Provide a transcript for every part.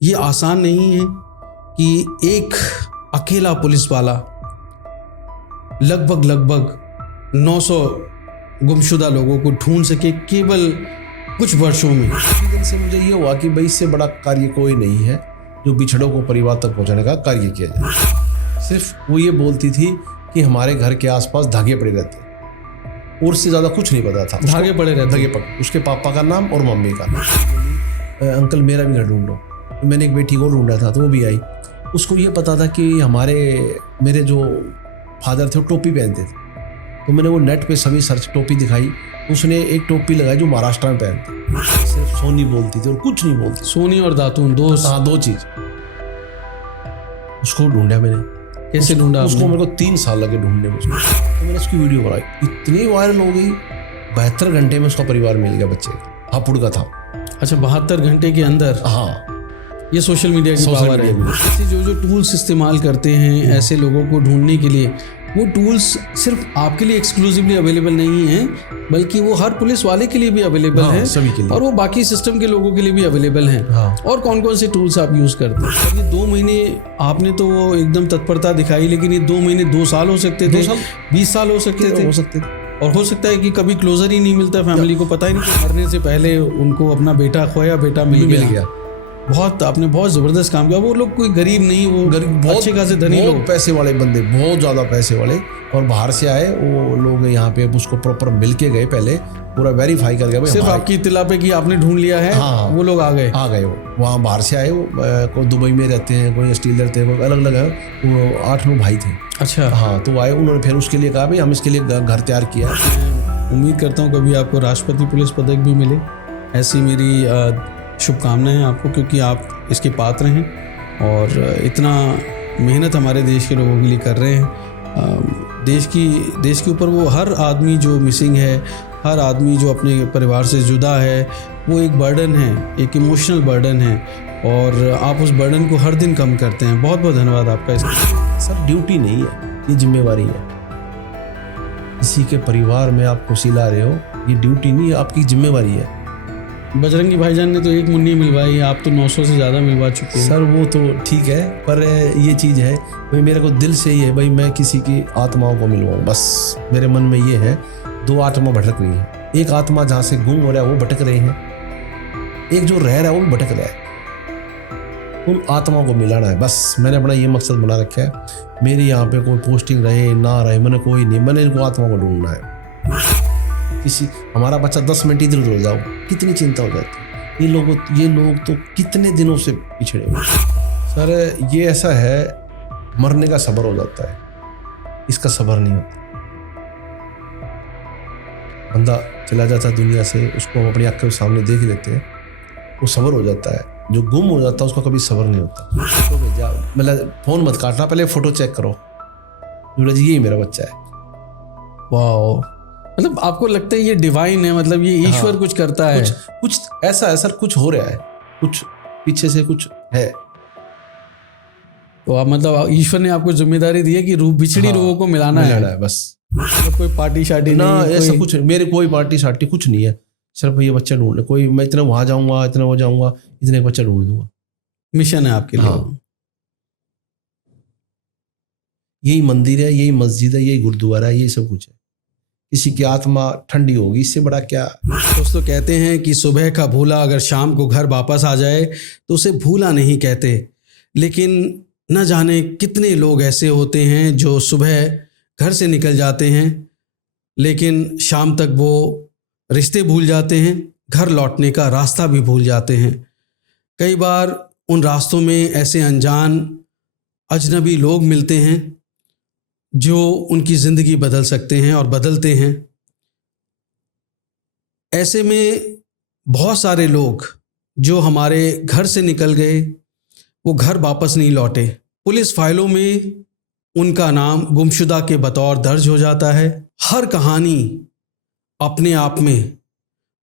ये आसान नहीं है कि एक अकेला पुलिस वाला लगभग 900 गुमशुदा लोगों को ढूंढ सके केवल कुछ वर्षों में। दिन से मुझे ये हुआ कि भाई इससे बड़ा कार्य कोई नहीं है जो बिछड़ों को परिवार तक पहुंचाने का कार्य किया जाए। सिर्फ वो ये बोलती थी कि हमारे घर के आसपास धागे पड़े रहते, और उससे ज़्यादा कुछ नहीं पता था। धागे पड़े रहते, धागे पड़े, उसके पापा का नाम और मम्मी का नाम। अंकल मेरा भी घर ढूंढो। मैंने एक बेटी को ढूंढा था तो वो भी आई। उसको ये पता था कि मेरे जो फादर थे वो टोपी पहनते थे, तो मैंने वो नेट पे सभी सर्च टोपी दिखाई। उसने एक टोपी लगाई जो महाराष्ट्र में पहनते, सिर्फ सोनी बोलती थी और कुछ नहीं बोलती। सोनी और दातून दो चीज़। उसको ढूंढा मैंने। कैसे ढूंढा? उसको मेरे को 3 साल लगे ढूंढने में। तो मैंने उसकी वीडियो बनाई, इतनी वायरल हो गई। 72 घंटे में उसका परिवार मिल गया बच्चे का। हापुड़ का था। अच्छा, 72 घंटे के अंदर? हाँ, ये सोशल मीडिया की पावर है। ऐसे जो टूल्स इस्तेमाल करते हैं ऐसे लोगों को ढूंढने के लिए, वो टूल्स सिर्फ आपके लिए एक्सक्लूसिवली अवेलेबल नहीं है, बल्कि वो हर पुलिस वाले के लिए भी अवेलेबल है, सभी के लिए, और वो बाकी सिस्टम के लोगों के लिए भी अवेलेबल हैं। और कौन कौन से टूल्स आप यूज़ करते हैं? ये 2 महीने आपने तो वो एकदम तत्परता दिखाई, लेकिन ये 2 महीने 2 साल हो सकते थे, 20 साल हो सकते थे। और हो सकता है कि कभी क्लोजर ही नहीं मिलता, फैमिली को पता ही नहीं कि मरने से पहले उनको अपना बेटा खोया बेटा मिल गया। आपने बहुत ज़बरदस्त काम किया। वो लोग कोई गरीब नहीं, वो गरीब अच्छे खासे धनी लोग, पैसे वाले बंदे, बहुत ज़्यादा पैसे वाले, और बाहर से आए वो लोग यहाँ पे उसको प्रॉपर मिल के गए, पहले पूरा वेरीफाई कर गए। सिर्फ आपकी इत्तला पे कि आपने ढूंढ लिया है। हाँ, वो लोग आ गए वो वहाँ बाहर से आए। वो कोई दुबई में रहते हैं, कोई स्टील रहते हैं, कोई अलग अलग है। वो 8-9 भाई थे। अच्छा, हाँ, तो आए। उन्होंने फिर उसके लिए कहा भाई हम इसके लिए घर तैयार किया। उम्मीद करता हूँ कभी आपको राष्ट्रपति पुलिस पदक भी मिले, ऐसी मेरी शुभकामनाएं आपको, क्योंकि आप इसके पात्र हैं और इतना मेहनत हमारे देश के लोगों के लिए कर रहे हैं। देश के ऊपर वो हर आदमी जो मिसिंग है, हर आदमी जो अपने परिवार से जुदा है, वो एक बर्डन है, एक इमोशनल बर्डन है, और आप उस बर्डन को हर दिन कम करते हैं। बहुत बहुत धन्यवाद आपका। इसका सर ड्यूटी नहीं है, ये जिम्मेवारी है। किसी के परिवार में आप खुशी ला रहे हो, ये ड्यूटी नहीं है, आपकी जिम्मेवारी है। बजरंगी भाईजान ने तो एक मुन्नी मिलवाई, आप तो 900 से ज़्यादा मिलवा चुके हैं। सर वो तो ठीक है, पर ये चीज़ है भाई, मेरे को दिल से ही है भाई, मैं किसी की आत्माओं को मिलवाऊँ, बस मेरे मन में ये है। 2 आत्मा भटक रही है। एक आत्मा जहाँ से गुम हो रहा है वो भटक रहे हैं, एक जो रह रहा है वो भी भटक रहा है। उन आत्माओं को मिलाना है, बस मैंने अपना ये मकसद बना रखा है। मेरी यहाँ पे कोई पोस्टिंग रहे ना रहे, मैंने कोई नहीं, मैंने इनको आत्मा को ढूंढना है। किसी हमारा बच्चा 10 मिनट इधर उधर जाओ, कितनी चिंता हो जाती है। ये लोग तो कितने दिनों से पिछड़े हुए। सर ये ऐसा है, मरने का सब्र हो जाता है, इसका सब्र नहीं होता। बंदा चला जाता है दुनिया से, उसको हम अपनी आंखों के सामने देख लेते हैं, वो सब्र हो जाता है। जो गुम हो जाता है उसका कभी सब्र नहीं होता। फोटो भेजा, मतलब फ़ोन मत काटना, पहले फ़ोटो चेक करो, जी यही मेरा बच्चा है। वाह, मतलब आपको लगता है ये डिवाइन है, मतलब ये ईश्वर हाँ, कुछ करता है, कुछ ऐसा है सर, कुछ हो रहा है, कुछ पीछे से कुछ है। तो आप मतलब ईश्वर ने आपको जिम्मेदारी दी है कि बिछड़ी रूहों को मिलाना है बस। मतलब कोई पार्टी शार्टी ना, नहीं, ऐसा कुछ मेरे कोई पार्टी शार्टी कुछ नहीं है। सिर्फ ये बच्चा ढूंढ, कोई मैं इतना वहां जाऊंगा, इतना वो जाऊंगा, इतने बच्चा ढूंढ दूंगा। मिशन है आपके लिए। हाँ। यही मंदिर है, यही मस्जिद है, यही गुरुद्वारा है, यही सब कुछ है। किसी की आत्मा ठंडी होगी, इससे बड़ा क्या। दोस्तों कहते हैं कि सुबह का भूला अगर शाम को घर वापस आ जाए तो उसे भूला नहीं कहते, लेकिन न जाने कितने लोग ऐसे होते हैं जो सुबह घर से निकल जाते हैं लेकिन शाम तक वो रिश्ते भूल जाते हैं, घर लौटने का रास्ता भी भूल जाते हैं। कई बार उन रास्तों में ऐसे अनजान अजनबी लोग मिलते हैं जो उनकी ज़िंदगी बदल सकते हैं और बदलते हैं। ऐसे में बहुत सारे लोग जो हमारे घर से निकल गए, वो घर वापस नहीं लौटे। पुलिस फाइलों में उनका नाम गुमशुदा के बतौर दर्ज हो जाता है। हर कहानी अपने आप में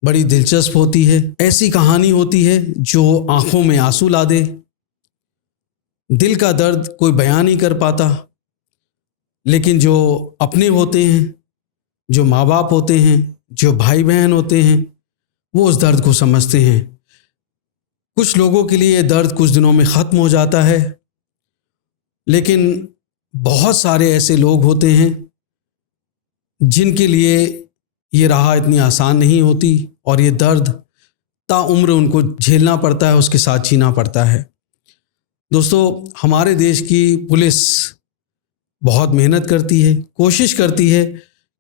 बड़ी दिलचस्प होती है। ऐसी कहानी होती है जो आंखों में आंसू ला दे। दिल का दर्द कोई बयान नहीं कर पाता, लेकिन जो अपने होते हैं, जो माँ बाप होते हैं, जो भाई बहन होते हैं, वो उस दर्द को समझते हैं। कुछ लोगों के लिए ये दर्द कुछ दिनों में ख़त्म हो जाता है, लेकिन बहुत सारे ऐसे लोग होते हैं जिनके लिए ये राह इतनी आसान नहीं होती और ये दर्द ताउम्र उनको झेलना पड़ता है, उसके साथ जीना पड़ता है। दोस्तों, हमारे देश की पुलिस बहुत मेहनत करती है, कोशिश करती है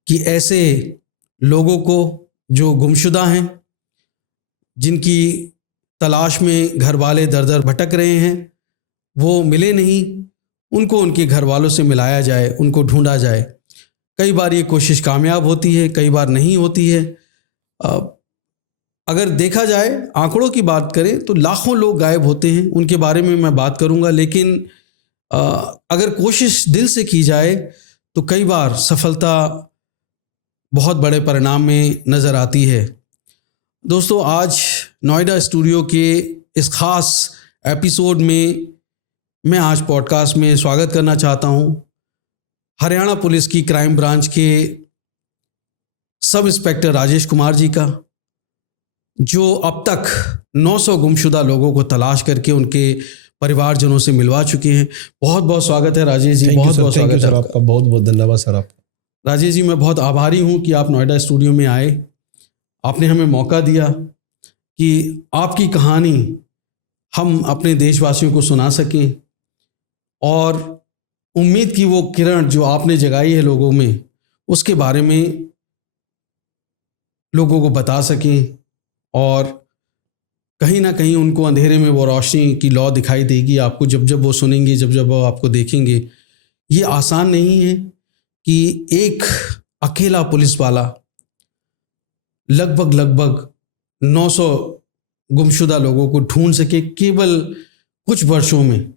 कि ऐसे लोगों को जो गुमशुदा हैं, जिनकी तलाश में घर वाले दर दर भटक रहे हैं, वो मिले नहीं, उनको उनके घर वालों से मिलाया जाए, उनको ढूंढा जाए। कई बार ये कोशिश कामयाब होती है, कई बार नहीं होती है। अगर देखा जाए, आंकड़ों की बात करें तो लाखों लोग गायब होते हैं, उनके बारे में मैं बात करूंगा। लेकिन अगर कोशिश दिल से की जाए तो कई बार सफलता बहुत बड़े परिणाम में नज़र आती है। दोस्तों, आज नोएडा स्टूडियो के इस ख़ास एपिसोड में मैं आज पॉडकास्ट में स्वागत करना चाहता हूं हरियाणा पुलिस की क्राइम ब्रांच के सब इंस्पेक्टर राजेश कुमार जी का, जो अब तक 900 गुमशुदा लोगों को तलाश करके उनके परिवारजनों से मिलवा चुके हैं। बहुत बहुत स्वागत है राजेश जी, बहुत बहुत स्वागत है सर आपका, बहुत बहुत धन्यवाद सर आपका। राजेश जी, मैं बहुत आभारी हूं कि आप नोएडा स्टूडियो में आए, आपने हमें मौका दिया कि आपकी कहानी हम अपने देशवासियों को सुना सकें और उम्मीद की वो किरण जो आपने जगाई है लोगों में, उसके बारे में लोगों को बता सकें और कहीं ना कहीं उनको अंधेरे में वो रोशनी की लौ दिखाई देगी आपको जब जब वो सुनेंगे, जब जब वो आपको देखेंगे। ये आसान नहीं है कि एक अकेला पुलिस वाला लगभग 900 गुमशुदा लोगों को ढूंढ सके केवल कुछ वर्षों में।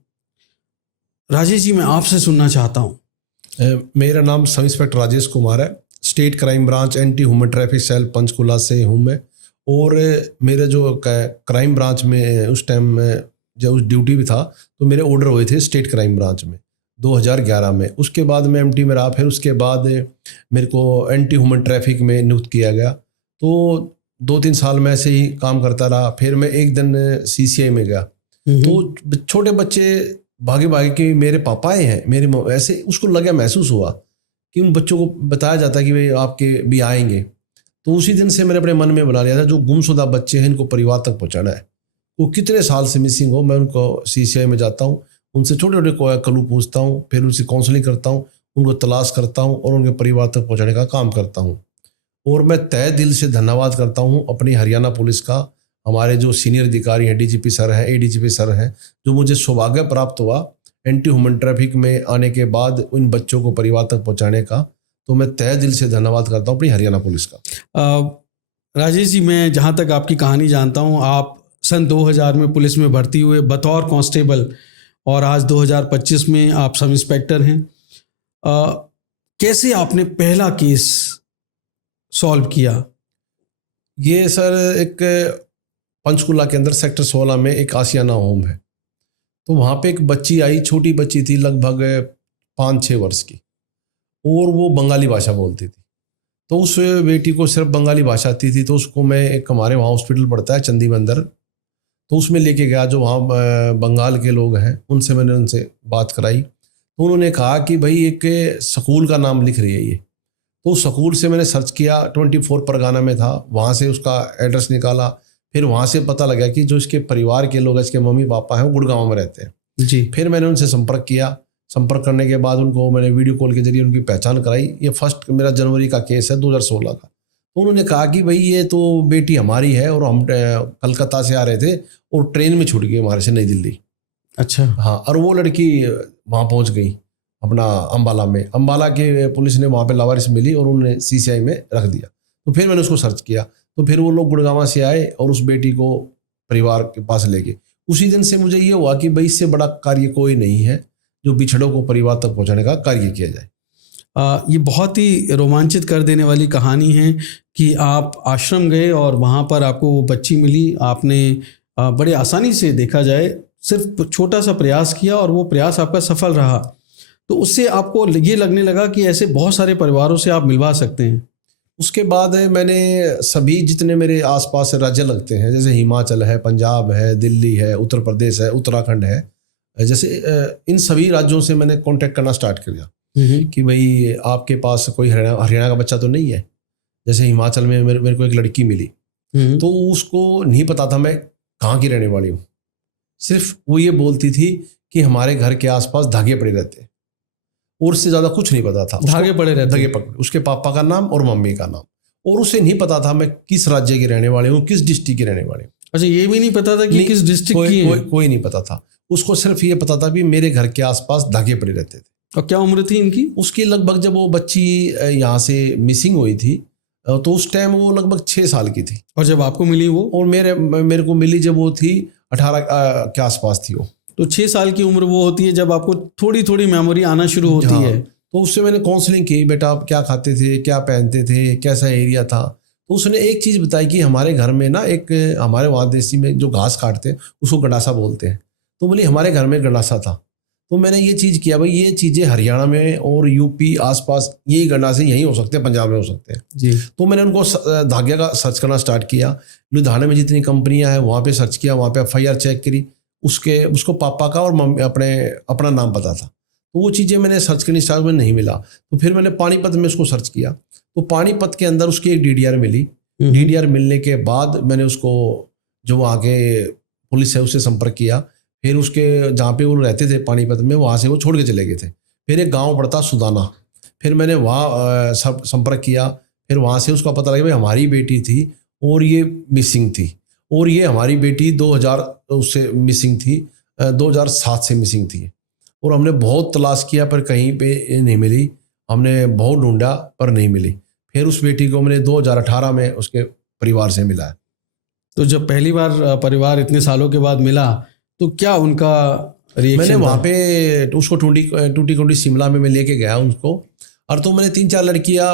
राजेश जी, मैं आपसे सुनना चाहता हूं। मेरा नाम सब इंस्पेक्टर राजेश कुमार है, state crime branch anti human traffic cell Panchkula से हूं मैं। और मेरे जो क्राइम ब्रांच में उस टाइम में जब उस ड्यूटी भी था तो मेरे ऑर्डर हुए थे स्टेट क्राइम ब्रांच में 2011 में। उसके बाद मैं एमटी में रहा, फिर उसके बाद मेरे को एंटी ह्यूमन ट्रैफिक में नियुक्त किया गया। तो 2-3 साल में ऐसे ही काम करता रहा। फिर मैं एक दिन सीसीआई में गया, तो छोटे बच्चे भागे भागे कि मेरे पापा आए हैं, मेरे ऐसे उसको लगा, महसूस हुआ कि उन बच्चों को बताया जाता कि भाई आपके भी आएंगे। तो उसी दिन से मैंने अपने मन में बना लिया था जो गुमशुदा बच्चे हैं इनको परिवार तक पहुंचाना है। वो कितने साल से मिसिंग हो, मैं उनको सीसीआई में जाता हूँ, उनसे छोटे छोटे क्लू पूछता हूँ, फिर उनसे काउंसलिंग करता हूँ, उनको तलाश करता हूँ और उनके परिवार तक पहुँचाने का काम करता हूँ। और मैं तहे दिल से धन्यवाद करता हूँ अपनी हरियाणा पुलिस का, हमारे जो सीनियर अधिकारी हैं, डीजीपी सर हैं, एडीजीपी सर हैं, जो मुझे सौभाग्य प्राप्त हुआ एंटी ह्यूमन ट्रैफिक में आने के बाद उन बच्चों को परिवार तक पहुंचाने का। तो मैं तहे दिल से धन्यवाद करता हूँ अपनी हरियाणा पुलिस का। राजेश जी, मैं जहाँ तक आपकी कहानी जानता हूँ, आप सन 2000 में पुलिस में भर्ती हुए बतौर कांस्टेबल और आज 2025 में आप सब इंस्पेक्टर हैं। कैसे आपने पहला केस सॉल्व किया? ये सर एक पंचकुला के अंदर सेक्टर 16 में एक आसियाना होम है, तो वहाँ पे एक बच्ची आई, छोटी बच्ची थी, लगभग 5-6 वर्ष की, और वो बंगाली भाषा बोलती थी। तो उस बेटी को सिर्फ बंगाली भाषा आती थी, तो उसको मैं एक हमारे वहाँ हॉस्पिटल पड़ता है चंदी बंदर, तो उसमें लेके गया, जो वहाँ बंगाल के लोग हैं उनसे मैंने उनसे बात कराई। तो उन्होंने कहा कि भाई एक स्कूल का नाम लिख रही है ये। तो स्कूल से मैंने सर्च किया, 24 परगाना में था, वहाँ से उसका एड्रेस निकाला। फिर वहाँ से पता लगा कि जो इसके परिवार के लोग, इसके मम्मी पापा हैं, वो गुड़गांव में रहते हैं जी। फिर मैंने उनसे संपर्क किया। संपर्क करने के बाद उनको मैंने वीडियो कॉल के जरिए उनकी पहचान कराई। ये फर्स्ट मेरा जनवरी का केस है 2016 का। तो उन्होंने कहा कि भाई ये तो बेटी हमारी है और हम कलकत्ता से आ रहे थे और ट्रेन में छूट गई हमारे से नई दिल्ली। अच्छा। हाँ, और वो लड़की वहाँ पहुँच गई अपना अम्बाला में। अम्बाला के पुलिस ने वहाँ पे लावारिस मिली और उन्होंने सीसीआई में रख दिया। तो फिर मैंने उसको सर्च किया, तो फिर वो लोग गुड़गांव से आए और उस बेटी को परिवार के पास ले गए। उसी दिन से मुझे ये हुआ कि भाई इससे बड़ा कार्य कोई नहीं है जो बिछड़ों को परिवार तक पहुंचाने का कार्य किया जाए। ये बहुत ही रोमांचित कर देने वाली कहानी है कि आप आश्रम गए और वहाँ पर आपको वो बच्ची मिली। आपने बड़े आसानी से, देखा जाए, सिर्फ छोटा सा प्रयास किया और वो प्रयास आपका सफल रहा। तो उससे आपको ये लगने लगा कि ऐसे बहुत सारे परिवारों से आप मिलवा सकते हैं। उसके बाद मैंने सभी जितने मेरे आसपास राज्य लगते हैं, जैसे हिमाचल है, पंजाब है, दिल्ली है, उत्तर प्रदेश है, उत्तराखंड है, जैसे इन सभी राज्यों से मैंने कांटेक्ट करना स्टार्ट कर दिया कि भाई आपके पास कोई हरियाणा का बच्चा तो नहीं है। जैसे हिमाचल में मेरे को एक लड़की मिली, तो उसको नहीं पता था मैं कहाँ की रहने वाली हूँ। सिर्फ वो ये बोलती थी कि हमारे घर के आसपास धागे पड़े रहते हैं, और उससे ज़्यादा कुछ नहीं पता था। धागे पड़े रहते, धागे पड़े, उसके पापा का नाम और मम्मी का नाम, और उसे नहीं पता था मैं किस राज्य की रहने वाली हूँ, किस डिस्ट्रिक्ट की रहने वाली हूँ। अच्छा, ये भी नहीं पता था कि किस डिस्ट्रिक्ट की है? कोई नहीं पता था। उसको सिर्फ ये पता था कि मेरे घर के आसपास धागे पड़े रहते थे। और क्या उम्र थी इनकी? उसकी लगभग, जब वो बच्ची यहाँ से मिसिंग हुई थी तो उस टाइम वो लगभग 6 साल की थी। और जब आपको मिली वो? और मेरे को मिली जब वो थी 18 के आसपास थी वो। तो 6 साल की उम्र वो होती है जब आपको थोड़ी थोड़ी मेमोरी आना शुरू होती है। तो उससे मैंने काउंसलिंग की, बेटा आप क्या खाते थे, क्या पहनते थे, कैसा एरिया था। तो उसने एक चीज़ बताई कि हमारे घर में ना एक, हमारे वहाँ देसी में जो घास काटते हैं उसको गंडासा बोलते हैं। तो बोली हमारे घर में गंडासा था। तो मैंने ये चीज़ किया, भाई ये चीज़ें हरियाणा में और यूपी आसपास यही गंडासे यहीं हो सकते हैं, पंजाब में हो सकते हैं जी। तो मैंने उनको धागे का सर्च करना स्टार्ट किया। लुधियाना में जितनी कंपनियां हैं वहाँ पे सर्च किया, वहाँ पे FIR चेक करी। उसको पापा का और मम्मी अपना नाम पता था। तो वो चीज़ें मैंने सर्च करनी स्टार्ट में नहीं मिला। तो फिर मैंने पानीपत में उसको सर्च किया, तो पानीपत के अंदर उसकी एक DDR मिली। DDR मिलने के बाद मैंने उसको, जो आगे पुलिस है, उससे संपर्क किया। फिर उसके जहाँ पे वो रहते थे पानीपत में, वहाँ से वो छोड़ के चले गए थे। फिर एक गांव पड़ता सुदाना, फिर मैंने वहाँ संपर्क किया। फिर वहाँ से उसका पता लगा भाई हमारी बेटी थी और ये मिसिंग थी, और ये हमारी बेटी 2000 उससे मिसिंग थी, 2007 से मिसिंग थी। और हमने बहुत तलाश किया पर कहीं पे नहीं मिली, हमने बहुत ढूंढा पर नहीं मिली। फिर उस बेटी को मैंने 2018 में उसके परिवार से मिला है। तो जब पहली बार परिवार इतने सालों के बाद मिला तो क्या उनका रिएक्शन? मैंने वहाँ पे उसको टूटी शिमला में मैं लेके गया उनको, और तो मैंने 3-4 लड़कियाँ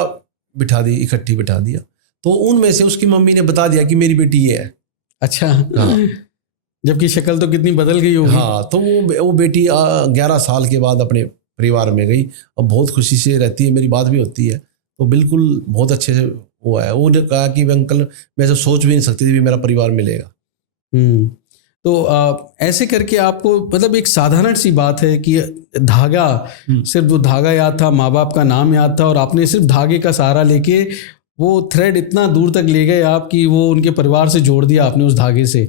इकट्ठी बिठा दिया। तो उनमें से उसकी मम्मी ने बता दिया कि मेरी बेटी ये है। अच्छा। हाँ। जबकि शक्ल तो कितनी बदल गई होगी। हाँ, तो वो बेटी 11 साल के बाद अपने परिवार में गई। अब बहुत खुशी से रहती है, मेरी बात भी होती है। तो बिल्कुल बहुत अच्छे से वो है। उन्होंने कहा कि अंकल मैं ऐसा सोच भी नहीं सकती थी मेरा परिवार मिलेगा। तो ऐसे करके आपको, मतलब एक साधारण सी बात है कि धागा, सिर्फ वो धागा याद था, माँ बाप का नाम याद था, और आपने सिर्फ धागे का सहारा लेके वो थ्रेड इतना दूर तक ले गए आप कि वो उनके परिवार से जोड़ दिया आपने उस धागे से।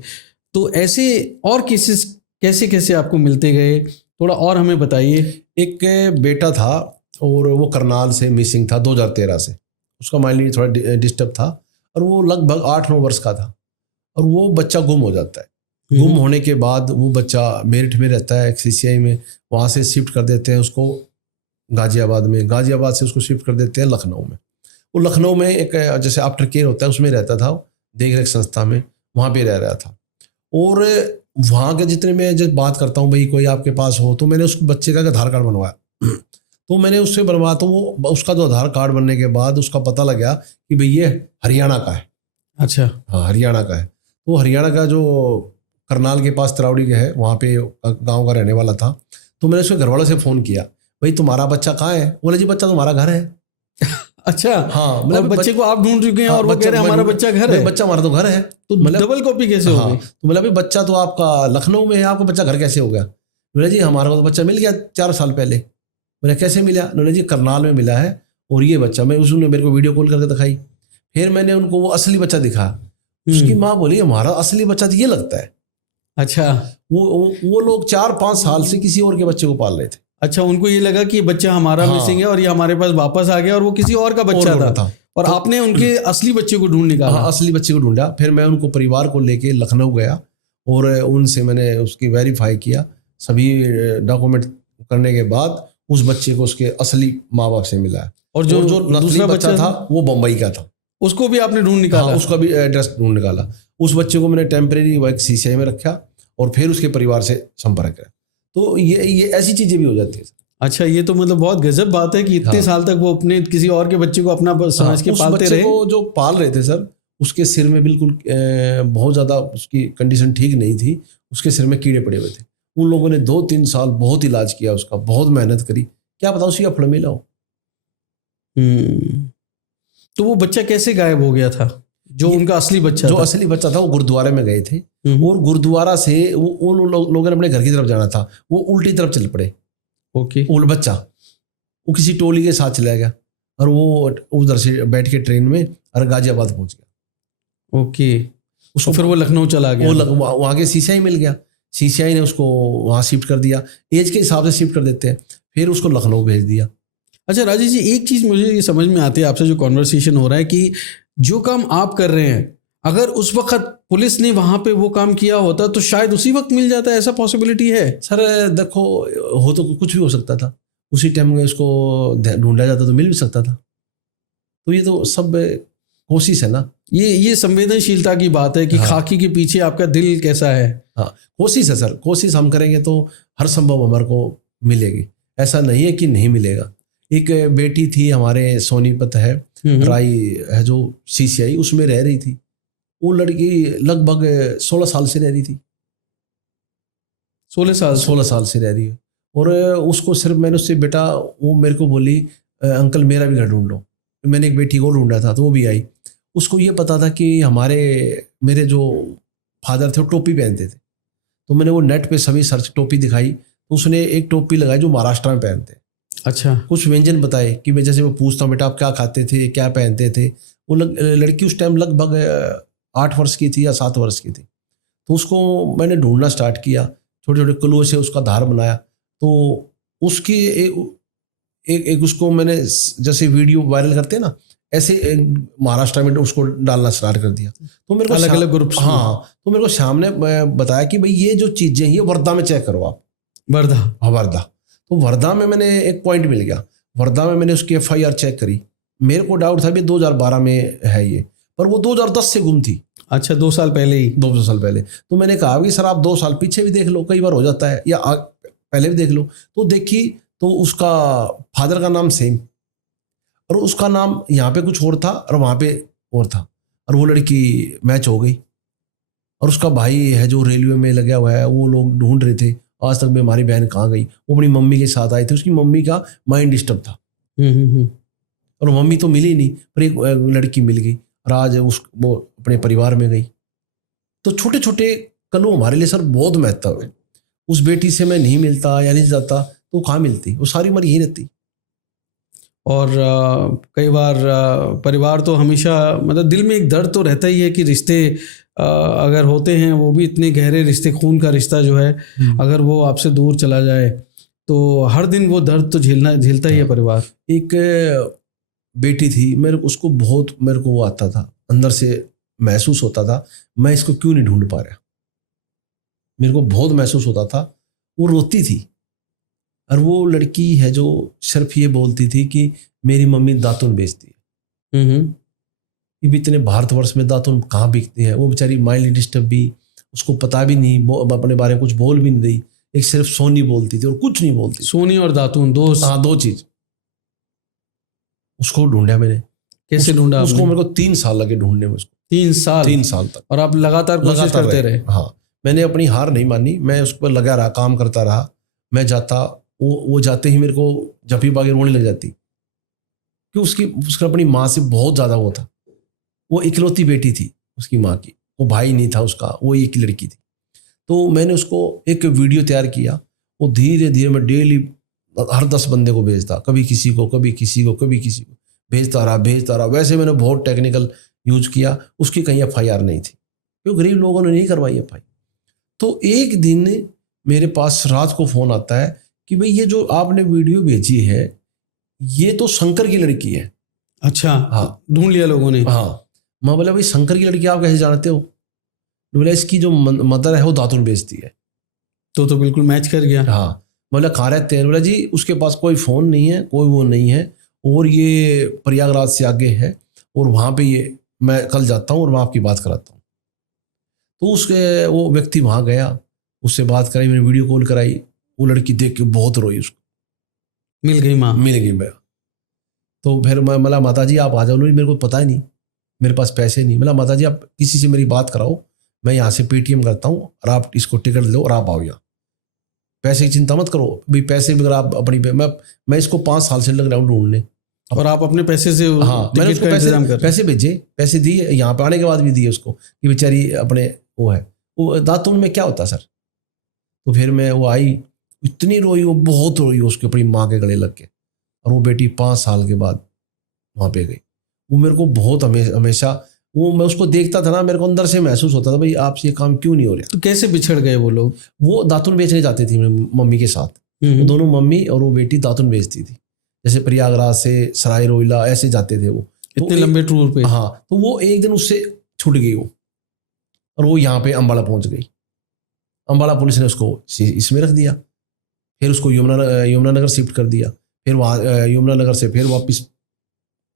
तो ऐसे और केसेस कैसे कैसे आपको मिलते गए, थोड़ा और हमें बताइए। एक बेटा था और वो करनाल से मिसिंग था 2013 से। उसका माइंड थोड़ा डिस्टर्ब था और वो लगभग 8-9 वर्ष का था, और वो बच्चा गुम हो जाता है। गुम होने के बाद वो बच्चा मेरठ में रहता है, CCI में, वहाँ से शिफ्ट कर देते हैं उसको गाजियाबाद में, गाजियाबाद से उसको शिफ्ट कर देते हैं लखनऊ में। वो लखनऊ में एक जैसे आफ्टर केयर होता है उसमें रहता था, देख रेख संस्था में, वहाँ पे रह रहा था। और वहाँ के जितने मैं जब बात करता हूँ भाई कोई आपके पास हो, तो मैंने उस बच्चे का आधार कार्ड बनवाया। तो मैंने उससे बनवाया, तो वो उसका जो आधार कार्ड बनने के बाद उसका पता लग गया कि भाई ये हरियाणा का है। अच्छा। हाँ, हरियाणा का है। तो हरियाणा का जो करनाल के पास तरावड़ी का है, वहाँ पे गांव का रहने वाला था। तो मैंने उसके घरवालों से फ़ोन किया, भाई तुम्हारा बच्चा कहाँ है? बोले जी बच्चा तुम्हारा घर है। अच्छा। हाँ, मतलब बच्चे को आप ढूंढ चुके हैं और वो कह रहे हैं हमारा बच्चा घर है। बच्चा हमारा तो घर है। तो डबल कॉपी कैसे हो गई? तो मतलब बच्चा तो आपका लखनऊ में है, आपका बच्चा घर कैसे हो गया? बोले जी हमारा तो बच्चा मिल गया 4 साल पहले। बोले कैसे मिला? बोले जी करनाल में मिला है और ये बच्चा, मैं उसने मेरे को वीडियो कॉल करके दिखाई। फिर मैंने उनको वो असली बच्चा दिखा। उसकी माँ बोली हमारा असली बच्चा तो ये लगता है। अच्छा। वो लोग 4-5 साल से किसी और के बच्चे को पाल रहे थे। अच्छा, उनको ये लगा कि बच्चा हमारा मिसिंग है और ये हमारे पास वापस आ गया और वो किसी और का बच्चा था। और आपने उनके असली बच्चे को ढूंढ निकाला। हाँ, असली बच्चे को ढूंढा। फिर मैं उनको परिवार को लेके लखनऊ गया और उनसे मैंने उसकी वेरीफाई किया। सभी डॉक्यूमेंट करने के बाद उस बच्चे को उसके असली माँ बाप से मिला है। और जो दूसरा बच्चा था वो बम्बई का था, उसको भी आपने ढूंढ निकाला? हाँ, उसका भी एड्रेस ढूंढ निकाला। उस बच्चे को मैंने टेम्परेरी एक CCI में रखा और फिर उसके परिवार से संपर्क किया। तो ये ऐसी चीजें भी हो जाती है। अच्छा, ये तो मतलब बहुत गजब बात है कि इतने साल तक वो अपने किसी और के बच्चे को अपना समझ के पालते रहे। वो जो पाल रहे थे सर, उसके सिर में बिल्कुल बहुत ज़्यादा उसकी कंडीशन ठीक नहीं थी, उसके सिर में कीड़े पड़े हुए थे। उन लोगों ने 2-3 साल बहुत इलाज किया उसका, बहुत मेहनत करी, क्या पता उसी का फल मिला हो। तो वो बच्चा कैसे गायब हो गया था, जो उनका असली बच्चा जो था? असली बच्चा था वो गुरुद्वारे में गए थे, हम्म। और गुरुद्वारा से उन लोगों ने अपने घर की तरफ जाना था, वो उल्टी तरफ चल पड़े। ओके। वो बच्चा वो किसी टोली के साथ चला गया, और वो उधर से बैठ के ट्रेन में और गाजियाबाद पहुंच गया। ओके। उसको फिर वो लखनऊ चला गया। वहाँ के सीसीआई मिल गया, सीसीआई ने उसको वहाँ शिफ्ट कर दिया, एज के हिसाब से शिफ्ट कर देते हैं, फिर उसको लखनऊ भेज दिया। अच्छा राजेश जी, एक चीज़ मुझे ये समझ में आती है आपसे जो कॉन्वर्सेशन हो रहा है कि जो काम आप कर रहे हैं, अगर उस वक्त पुलिस ने वहाँ पे वो काम किया होता तो शायद उसी वक्त मिल जाता, ऐसा पॉसिबिलिटी है? सर देखो, हो तो कुछ भी हो सकता था, उसी टाइम में उसको ढूंढा जाता तो मिल भी सकता था। तो ये तो सब कोशिश है ना। ये संवेदनशीलता की बात है कि हाँ। खाकी के पीछे आपका दिल कैसा है। हाँ, कोशिश है सर, कोशिश हम करेंगे तो हर संभव हमारे को मिलेगी, ऐसा नहीं है कि नहीं मिलेगा। एक बेटी थी हमारे, सोनीपत है, राई है जो सीसीआई, उसमें रह रही थी। वो लड़की लगभग 16 साल से रह रही थी। 16 साल से रह रही है, और उसको सिर्फ मैंने उससे, बेटा वो मेरे को बोली अंकल मेरा भी घर ढूंढ लो। मैंने एक बेटी को ढूंढा था तो वो भी आई। उसको ये पता था कि मेरे जो फादर थे वो टोपी पहनते थे, तो मैंने वो नेट पे सभी सर्च टोपी दिखाई, तो उसने एक टोपी लगाई जो महाराष्ट्र में पहनते हैं। अच्छा। कुछ व्यंजन बताए कि मैं जैसे मैं पूछता हूँ बेटा आप क्या खाते थे, क्या पहनते थे। वो लड़की उस टाइम लगभग 8 वर्ष की थी या 7 वर्ष की थी। तो उसको मैंने ढूंढना स्टार्ट किया, छोटे छोटे क्लू से उसका धार बनाया। तो उसकी एक उसको मैंने जैसे वीडियो वायरल करते हैं ना, ऐसे महाराष्ट्र में उसको डालना स्टार्ट कर दिया। तो मेरे को अलग अलग ग्रुप्स में। हाँ, तो मेरे को शाम ने बताया कि भाई ये जो चीज़ें ये वर्धा में चेक करो आप। वर्धा? हाँ, वर्धा। तो वर्धा में मैंने एक पॉइंट मिल गया, वर्धा में मैंने उसकी FIR चेक करी। मेरे को डाउट था कि 2012 में है ये, पर वो 2010 से गुम थी। अच्छा, 2 साल पहले ही? 2 साल पहले। तो मैंने कहा कि सर आप 2 साल पीछे भी देख लो, कई बार हो जाता है, या पहले भी देख लो। तो देखी तो उसका फादर का नाम सेम, और उसका नाम यहाँ पे कुछ और था और वहाँ पे और था, और वो लड़की मैच हो गई। और उसका भाई है जो रेलवे में लगा हुआ है, वो लोग ढूंढ रहे थे आज तक भी हमारी बहन कहाँ गई। वो अपनी मम्मी के साथ आई थी, उसकी मम्मी का माइंड डिस्टर्ब था, और मम्मी तो मिली नहीं, पर एक लड़की मिल गई, और आज वो अपने परिवार में गई। तो छोटे छोटे कलू हमारे लिए सर बहुत महत्व है। उस बेटी से मैं नहीं मिलता या नहीं जाता तो कहाँ मिलती, वो सारी उम्र यही रहती। और कई बार परिवार तो हमेशा, मतलब दिल में एक दर्द तो रहता ही है कि रिश्ते अगर होते हैं वो भी इतने गहरे रिश्ते, खून का रिश्ता जो है, अगर वो आपसे दूर चला जाए तो हर दिन वो दर्द तो झेलता ही है परिवार। एक बेटी थी, उसको बहुत मेरे को वो आता था, अंदर से महसूस होता था मैं इसको क्यों नहीं ढूंढ पा रहा। मेरे को बहुत महसूस होता था, वो रोती थी, और वो लड़की है जो सिर्फ ये बोलती थी कि मेरी मम्मी दातुन बेचती है। ये भी इतने भारतवर्ष में दातुन कहाँ बिकते हैं। वो बेचारी माइल्डली डिस्टर्ब भी, उसको पता भी नहीं, अपने बारे में कुछ बोल भी नहीं रही। एक सिर्फ सोनी बोलती थी और कुछ नहीं बोलती। सोनी और दातुन दो चीज। उसको ढूंढा मैंने। कैसे ढूंढा? उसको मेरे को 3 साल लगे ढूंढने में। उसको 3 साल तक। और आप लगातार कोशिश करते रहे? हाँ, मैंने अपनी हार नहीं मानी, मैं उस पर लगा रहा, काम करता रहा। मैं जाता, वो जाते ही मेरे को जफी बागे रोने लग जाती, कि उसका अपनी माँ से बहुत ज़्यादा वो था। वो इकलौती बेटी थी उसकी माँ की, वो भाई नहीं था उसका, वो एक ही लड़की थी। तो मैंने उसको एक वीडियो तैयार किया। वो धीरे धीरे मैं डेली हर 10 बंदे को भेजता, कभी किसी को, कभी किसी को, कभी किसी को, भेजता रहा। वैसे मैंने बहुत टेक्निकल यूज किया। उसकी कहीं FIR नहीं थी, क्योंकि गरीब लोगों ने नहीं करवाई FIR। तो एक दिन मेरे पास रात को फ़ोन आता है कि भाई ये जो आपने वीडियो भेजी है ये तो शंकर की लड़की है। अच्छा, हाँ, ढूंढ लिया लोगों ने? हाँ। मैं बोला भाई शंकर की लड़की आप कैसे जानते हो? बोला इसकी जो मदर है वो दातुन बेचती है। तो बिल्कुल मैच कर गया। हाँ। बोला कहाँ रहते हैं? बोला जी उसके पास कोई फ़ोन नहीं है, कोई वो नहीं है, और ये प्रयागराज से आगे है, और वहाँ पे ये मैं कल जाता हूँ और वहाँ आपकी बात कराता हूँ। तो वो व्यक्ति वहाँ गया, उससे बात कराई, मैंने वीडियो कॉल कराई। वो लड़की देख के बहुत रोई, उसको मिल गई माँ? मिल गई मैं। तो फिर मैं बोला माता जी आप आ जाओ। मेरे को पता ही नहीं, मेरे पास पैसे नहीं। बोला माता जी आप किसी से मेरी बात कराओ, मैं यहाँ से पेटीएम करता हूँ और आप इसको टिकट लो और आप आओ यहाँ, पैसे की चिंता मत करो। भाई पैसे भी अगर आप अपनी मैं इसको 5 साल से लग रहा हूँ ढूंढने, और आप अपने पैसे से हाँ, मैंने टिकट उसको का इंतजाम कर रहे हैं। पैसे भेजे, पैसे दिए, यहाँ पे आने के बाद भी दिए उसको कि बेचारी अपने वो है। वो दातुन में क्या होता सर। तो फिर मैं वो आई, इतनी रोई, वो बहुत रोई उसकी अपनी माँ के गले लग के। और वो बेटी 5 साल के बाद वहाँ पे गई। वो मेरे को बहुत हमेशा वो मैं उसको देखता था ना, मेरे को अंदर से महसूस होता था भाई आपसे ये काम क्यों नहीं हो रहा। तो कैसे बिछड़ गए वो लोग? वो दातुन बेचने जाती थी मेरी मम्मी के साथ। वो दोनों मम्मी और वो बेटी दातुन बेचती थी, जैसे प्रयागराज से सराय रोहिला ऐसे जाते थे वो इतने लंबे टूर पे। हाँ, तो वो एक दिन उससे छूट गई वो, और वो यहाँ पे अम्बाला पहुंच गई। अम्बाला पुलिस ने उसको इसमें रख दिया, फिर उसको यमुनानगर शिफ्ट कर दिया, फिर वहाँ यमुनानगर से फिर वापस।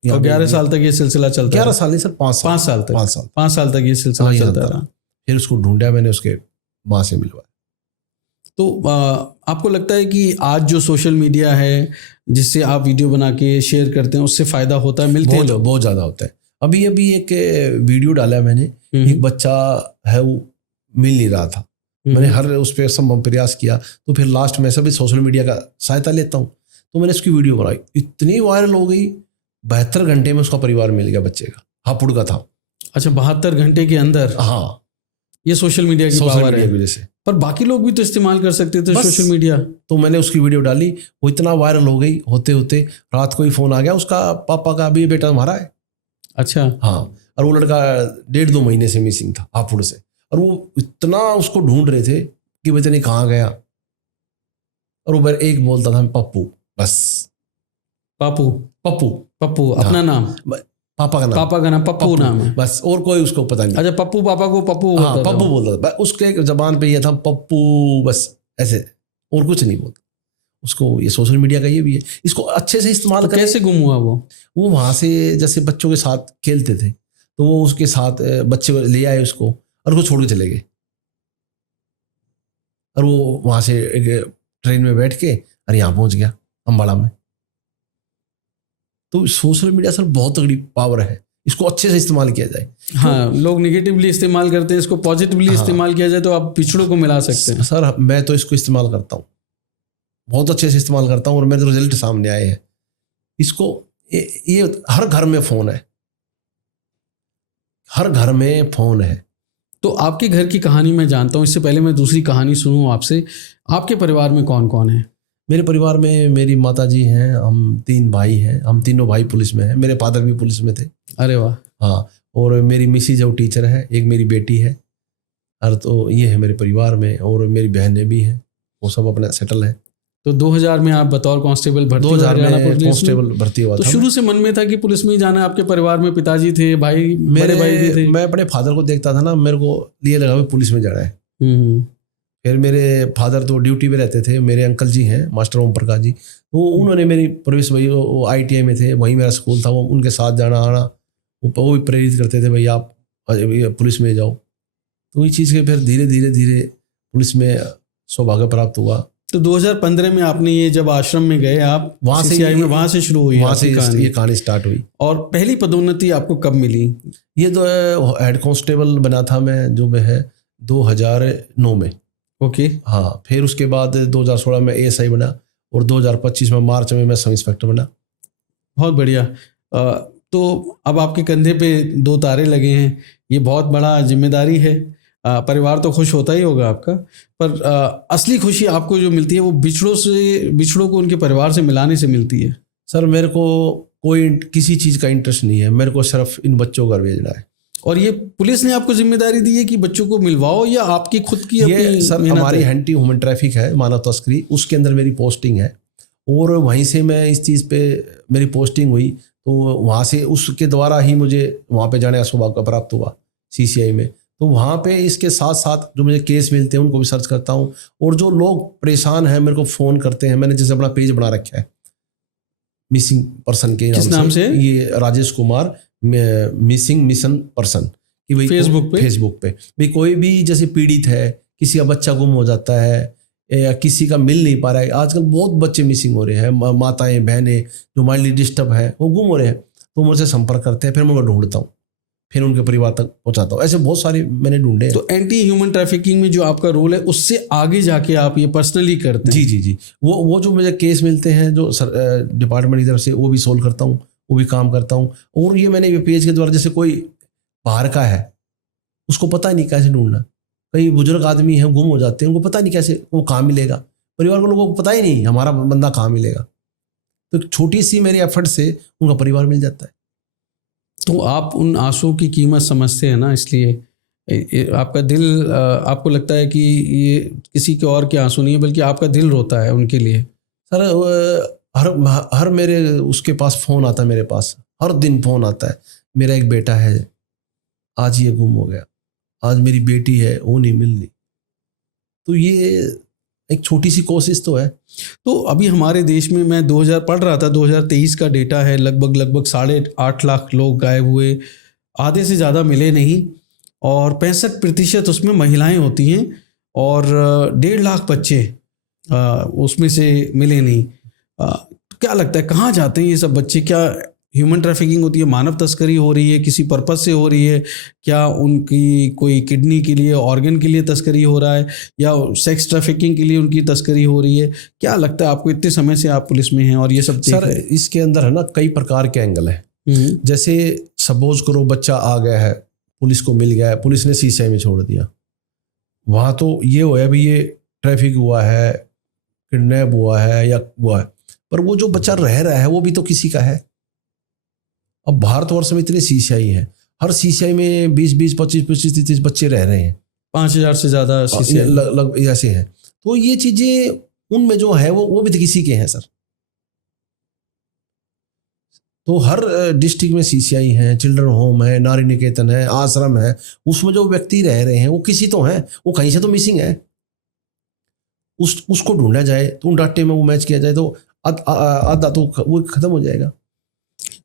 और 11 साल तक ये सिलसिला चलता 11 साल नहीं सर, 5 साल 5 साल तक 5 साल 5 साल तक ये सिलसिला हाँ, ये चलता चलता रहा। फिर उसको ढूंढा मैंने, उसके माँ से मिलवाया। तो आपको लगता है कि आज जो सोशल मीडिया है जिससे आप वीडियो बना के शेयर करते हैं उससे फायदा होता है, मिलते हैं लोग? बहुत ज़्यादा होता है। अभी एक वीडियो डाला है मैंने, एक बच्चा है वो मिल नहीं रहा था, मैंने हर उस पर संभव प्रयास किया, तो फिर लास्ट में सभी सोशल मीडिया का सहायता लेता हूँ, तो मैंने उसकी वीडियो बनाई, इतनी वायरल हो गई, 72 घंटे में उसका परिवार मिल गया बच्चे का, हापुड़ का था। अच्छा, 72 घंटे के अंदर? हाँ, ये सोशल मीडिया की पावर है। वजह से। पर बाकी लोग भी तो इस्तेमाल कर सकते थे सोशल मीडिया। तो मैंने उसकी वीडियो डाली, वो इतना वायरल हो गई, होते होते रात को ही फोन आ गया उसका पापा का, अभी बेटा हमारा है। अच्छा। हाँ, और वो लड़का 1.5-2 महीने से मिसिंग था हापुड़ से, और वो इतना उसको ढूंढ रहे थे कि पता नहीं कहाँ गया, और वो एक बोलता था पप्पू, बस। पप्पू पप्पू पप्पू अपना नाम, पापा का नाम, पापा का नाम पप्पू नाम है बस, और कोई उसको पता नहीं। अच्छा, पप्पू पापा को पप्पू हाँ, पप्पू बोलता था, उसके जबान पे ये था पप्पू, बस ऐसे, और कुछ नहीं बोलता। उसको ये सोशल मीडिया का ये भी है, इसको अच्छे से इस्तेमाल तो कैसे गुम हुआ वो वहां से जैसे बच्चों के साथ खेलते थे, तो वो उसके साथ बच्चे को ले आए उसको, और उसको छोड़ के चले गए, और वो वहां से एक ट्रेन में बैठ के और यहाँ पहुंच गया अम्बाला में। तो सोशल मीडिया सर बहुत तगड़ी पावर है, इसको अच्छे से इस्तेमाल किया जाए। हाँ, लोग निगेटिवली इस्तेमाल करते हैं, इसको पॉजिटिवली इस्तेमाल किया जाए तो आप पिछड़ों को मिला सकते हैं। सर मैं तो इसको इस्तेमाल करता हूँ, बहुत अच्छे से इस्तेमाल करता हूँ, और मेरे रिजल्ट सामने आए हैं। इसको ये हर घर में फ़ोन है, हर घर में फ़ोन है। तो आपके घर की कहानी मैं जानता हूँ, इससे पहले मैं दूसरी कहानी सुनूँ आपसे। आपके परिवार में कौन कौन है? मेरे परिवार में मेरी माताजी हैं, हम 3 भाई हैं, हम तीनों भाई पुलिस में हैं, मेरे फादर भी पुलिस में थे। अरे वाह। हाँ, और मेरी मिसेज जो टीचर है, एक मेरी बेटी है, और तो ये है मेरे परिवार में, और मेरी बहनें भी हैं, वो सब अपना सेटल है। तो 2000 में आप बतौर कांस्टेबल भर्ती 2000 में कांस्टेबल भर्ती हुआ तो था। शुरू से मन में था कि पुलिस में ही जाना? आपके परिवार में पिताजी थे, भाई, बड़े भाई भी थे? मैं अपने फादर को देखता था ना, मेरे को लिए लगा पुलिस में जाना है। फिर मेरे फादर तो ड्यूटी पे रहते थे, मेरे अंकल जी हैं मास्टर ओम प्रकाश जी, वो उन्होंने मेरी परवरिश, वही वो ITI में थे, वहीं मेरा स्कूल था, वो उनके साथ जाना आना, वो भी प्रेरित करते थे, भाई आप पुलिस में जाओ। तो वही चीज़ के फिर धीरे धीरे धीरे पुलिस में सौभाग्य प्राप्त हुआ। तो 2015 में आपने ये जब आश्रम में गए आप, वहाँ से CCI में, वहाँ से शुरू हुई, वहाँ से ये कहानी स्टार्ट हुई। और पहली पदोन्नति आपको कब मिली? ये तो हेड कांस्टेबल बना था मैं, जो मैं है 2009 में। ओके। हाँ, फिर उसके बाद 2016 में ASI बना, और 2025 में मार्च में मैं सब इंस्पेक्टर बना। बहुत बढ़िया। तो अब आपके कंधे पे 2 तारे लगे हैं, ये बहुत बड़ा जिम्मेदारी है। परिवार तो खुश होता ही होगा आपका, पर असली खुशी आपको जो मिलती है वो बिछड़ों को उनके परिवार से मिलाने से मिलती है। सर मेरे को कोई किसी चीज़ का इंटरेस्ट नहीं है, मेरे को सिर्फ इन बच्चों का भेजना है। और ये पुलिस ने आपको जिम्मेदारी दी है कि बच्चों को मिलवाओ, या आपकी खुद की ये सर हमारी एंटी ह्यूमन ट्रैफिक है, मानव तस्करी, उसके अंदर मेरी पोस्टिंग है, और वहीं से मैं इस चीज़ पे मेरी पोस्टिंग हुई, तो वहाँ से उसके द्वारा ही मुझे वहाँ पे जाने का सौभाग्य प्राप्त हुआ CCI में। तो वहाँ पे इसके साथ साथ जो मुझे केस मिलते हैं उनको भी सर्च करता हूँ, और जो लोग परेशान हैं मेरे को फ़ोन करते हैं, मैंने जैसे अपना पेज बना रखा है मिसिंग पर्सन के नाम से, ये Rajesh Kumar missing mission person कि भाई फेसबुक पे भाई कोई भी जैसे पीड़ित है, किसी का बच्चा गुम हो जाता है या किसी का मिल नहीं पा रहा है, आजकल बहुत बच्चे मिसिंग हो रहे हैं, माताएं बहनें जो माइंडली डिस्टर्ब है वो गुम हो रहे हैं, तो मुझसे संपर्क करते हैं, फिर मैं उनको ढूंढता हूँ, फिर उनके परिवार तक पहुंचाता हूँ। ऐसे बहुत सारे मैंने ढूंढे हैं। तो एंटी ह्यूमन ट्रैफिकिंग में जो आपका रोल है उससे आगे जाके आप ये पर्सनली करते हैं? जी। वो जो मुझे केस मिलते हैं जो डिपार्टमेंट की तरफ से, वो भी सोल्व करता हूँ, वो भी काम करता हूँ। और ये मैंने ये पेज के द्वारा, जैसे कोई बाहर का है, उसको पता ही नहीं कैसे ढूंढना। कई बुजुर्ग आदमी हैं, गुम हो जाते हैं, उनको पता नहीं कैसे वो कहाँ मिलेगा। परिवार के लोगों को पता ही नहीं हमारा बंदा कहाँ मिलेगा। तो छोटी सी मेरी एफर्ट से उनका परिवार मिल जाता है। तो आप उन आंसुओं की कीमत समझते हैं ना, इसलिए आपका दिल, आपको लगता है कि ये किसी के और के आंसू नहीं है, बल्कि आपका दिल रोता है उनके लिए। सर हर मेरे उसके पास फ़ोन आता है, मेरे पास हर दिन फ़ोन आता है। मेरा एक बेटा है, आज ये गुम हो गया, आज मेरी बेटी है, वो नहीं मिल रही। तो ये एक छोटी सी कोशिश तो है। तो अभी हमारे देश में, मैं 2000 पढ़ रहा था, 2023 का डेटा है, लगभग 8.5 लाख लोग गायब हुए, आधे से ज़्यादा मिले नहीं, और 65% उसमें महिलाएं होती हैं, और 1.5 लाख बच्चे उसमें से मिले नहीं। क्या लगता है कहाँ जाते हैं ये सब बच्चे? क्या ह्यूमन ट्रैफिकिंग होती है, मानव तस्करी हो रही है, किसी पर्पस से हो रही है? क्या उनकी कोई किडनी के लिए, ऑर्गन के लिए तस्करी हो रहा है, या सेक्स ट्रैफिकिंग के लिए उनकी तस्करी हो रही है? क्या लगता है आपको, इतने समय से आप पुलिस में हैं और ये सब देख रहे हैं? सर इसके अंदर है ना कई प्रकार के एंगल है। जैसे सपोज करो बच्चा आ गया है, पुलिस को मिल गया है, पुलिस ने सीसीआई में छोड़ दिया, वहाँ तो ये हुआ है भी ये ट्रैफिक हुआ है, किडनैप हुआ है या हुआ है, पर वो जो बच्चा रह रहा है वो भी तो किसी का है। अब भारतवर्ष में इतने सीसीआई हैं, हर सीसीआई में 20-20, 25-25, 30 बच्चे रह रहे हैं, 5000 से ज़्यादा सीसीआई लग ऐसे हैं। तो ये चीज़ें उनमें जो है वो भी तो किसी के हैं सर। तो हर डिस्ट्रिक्ट में सीसीआई हैं, चिल्ड्रन होम है, नारी निकेतन है, आश्रम है, उसमें जो व्यक्ति रह रहे हैं वो किसी तो हैं, वो कहीं से तो मिसिंग है। उसको ढूंढा जाए, तो उन डाटे में वो मैच किया जाए, तो आधा तो वो खत्म हो जाएगा।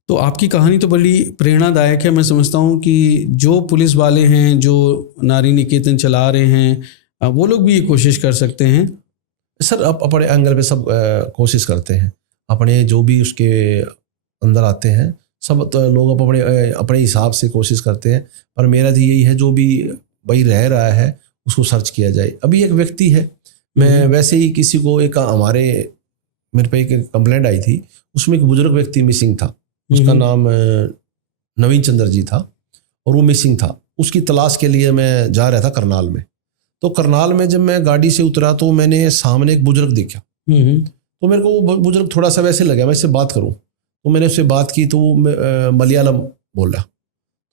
तो आपकी कहानी तो बड़ी प्रेरणादायक है। मैं समझता हूँ कि जो पुलिस वाले हैं, जो नारी निकेतन चला रहे हैं, वो लोग भी ये कोशिश कर सकते हैं। सर अपने एंगल पे सब कोशिश करते हैं, अपने जो भी उसके अंदर आते हैं सब तो लोग अपने हिसाब से कोशिश करते हैं। पर मेरा तो यही है, जो भी भाई रह रहा है उसको सर्च किया जाए। अभी एक व्यक्ति है, मैं वैसे ही किसी को मेरे पे एक कंप्लेंट आई थी, उसमें एक बुजुर्ग व्यक्ति मिसिंग था, उसका नाम नवीन चंद्र जी था, और वो मिसिंग था। उसकी तलाश के लिए मैं जा रहा था करनाल में। तो करनाल में जब मैं गाड़ी से उतरा तो मैंने सामने एक बुजुर्ग देखा, तो मेरे को वो बुजुर्ग थोड़ा सा वैसे लगा, मैं इससे बात करूं। तो मैंने उससे बात की तो वो मलयालम बोला,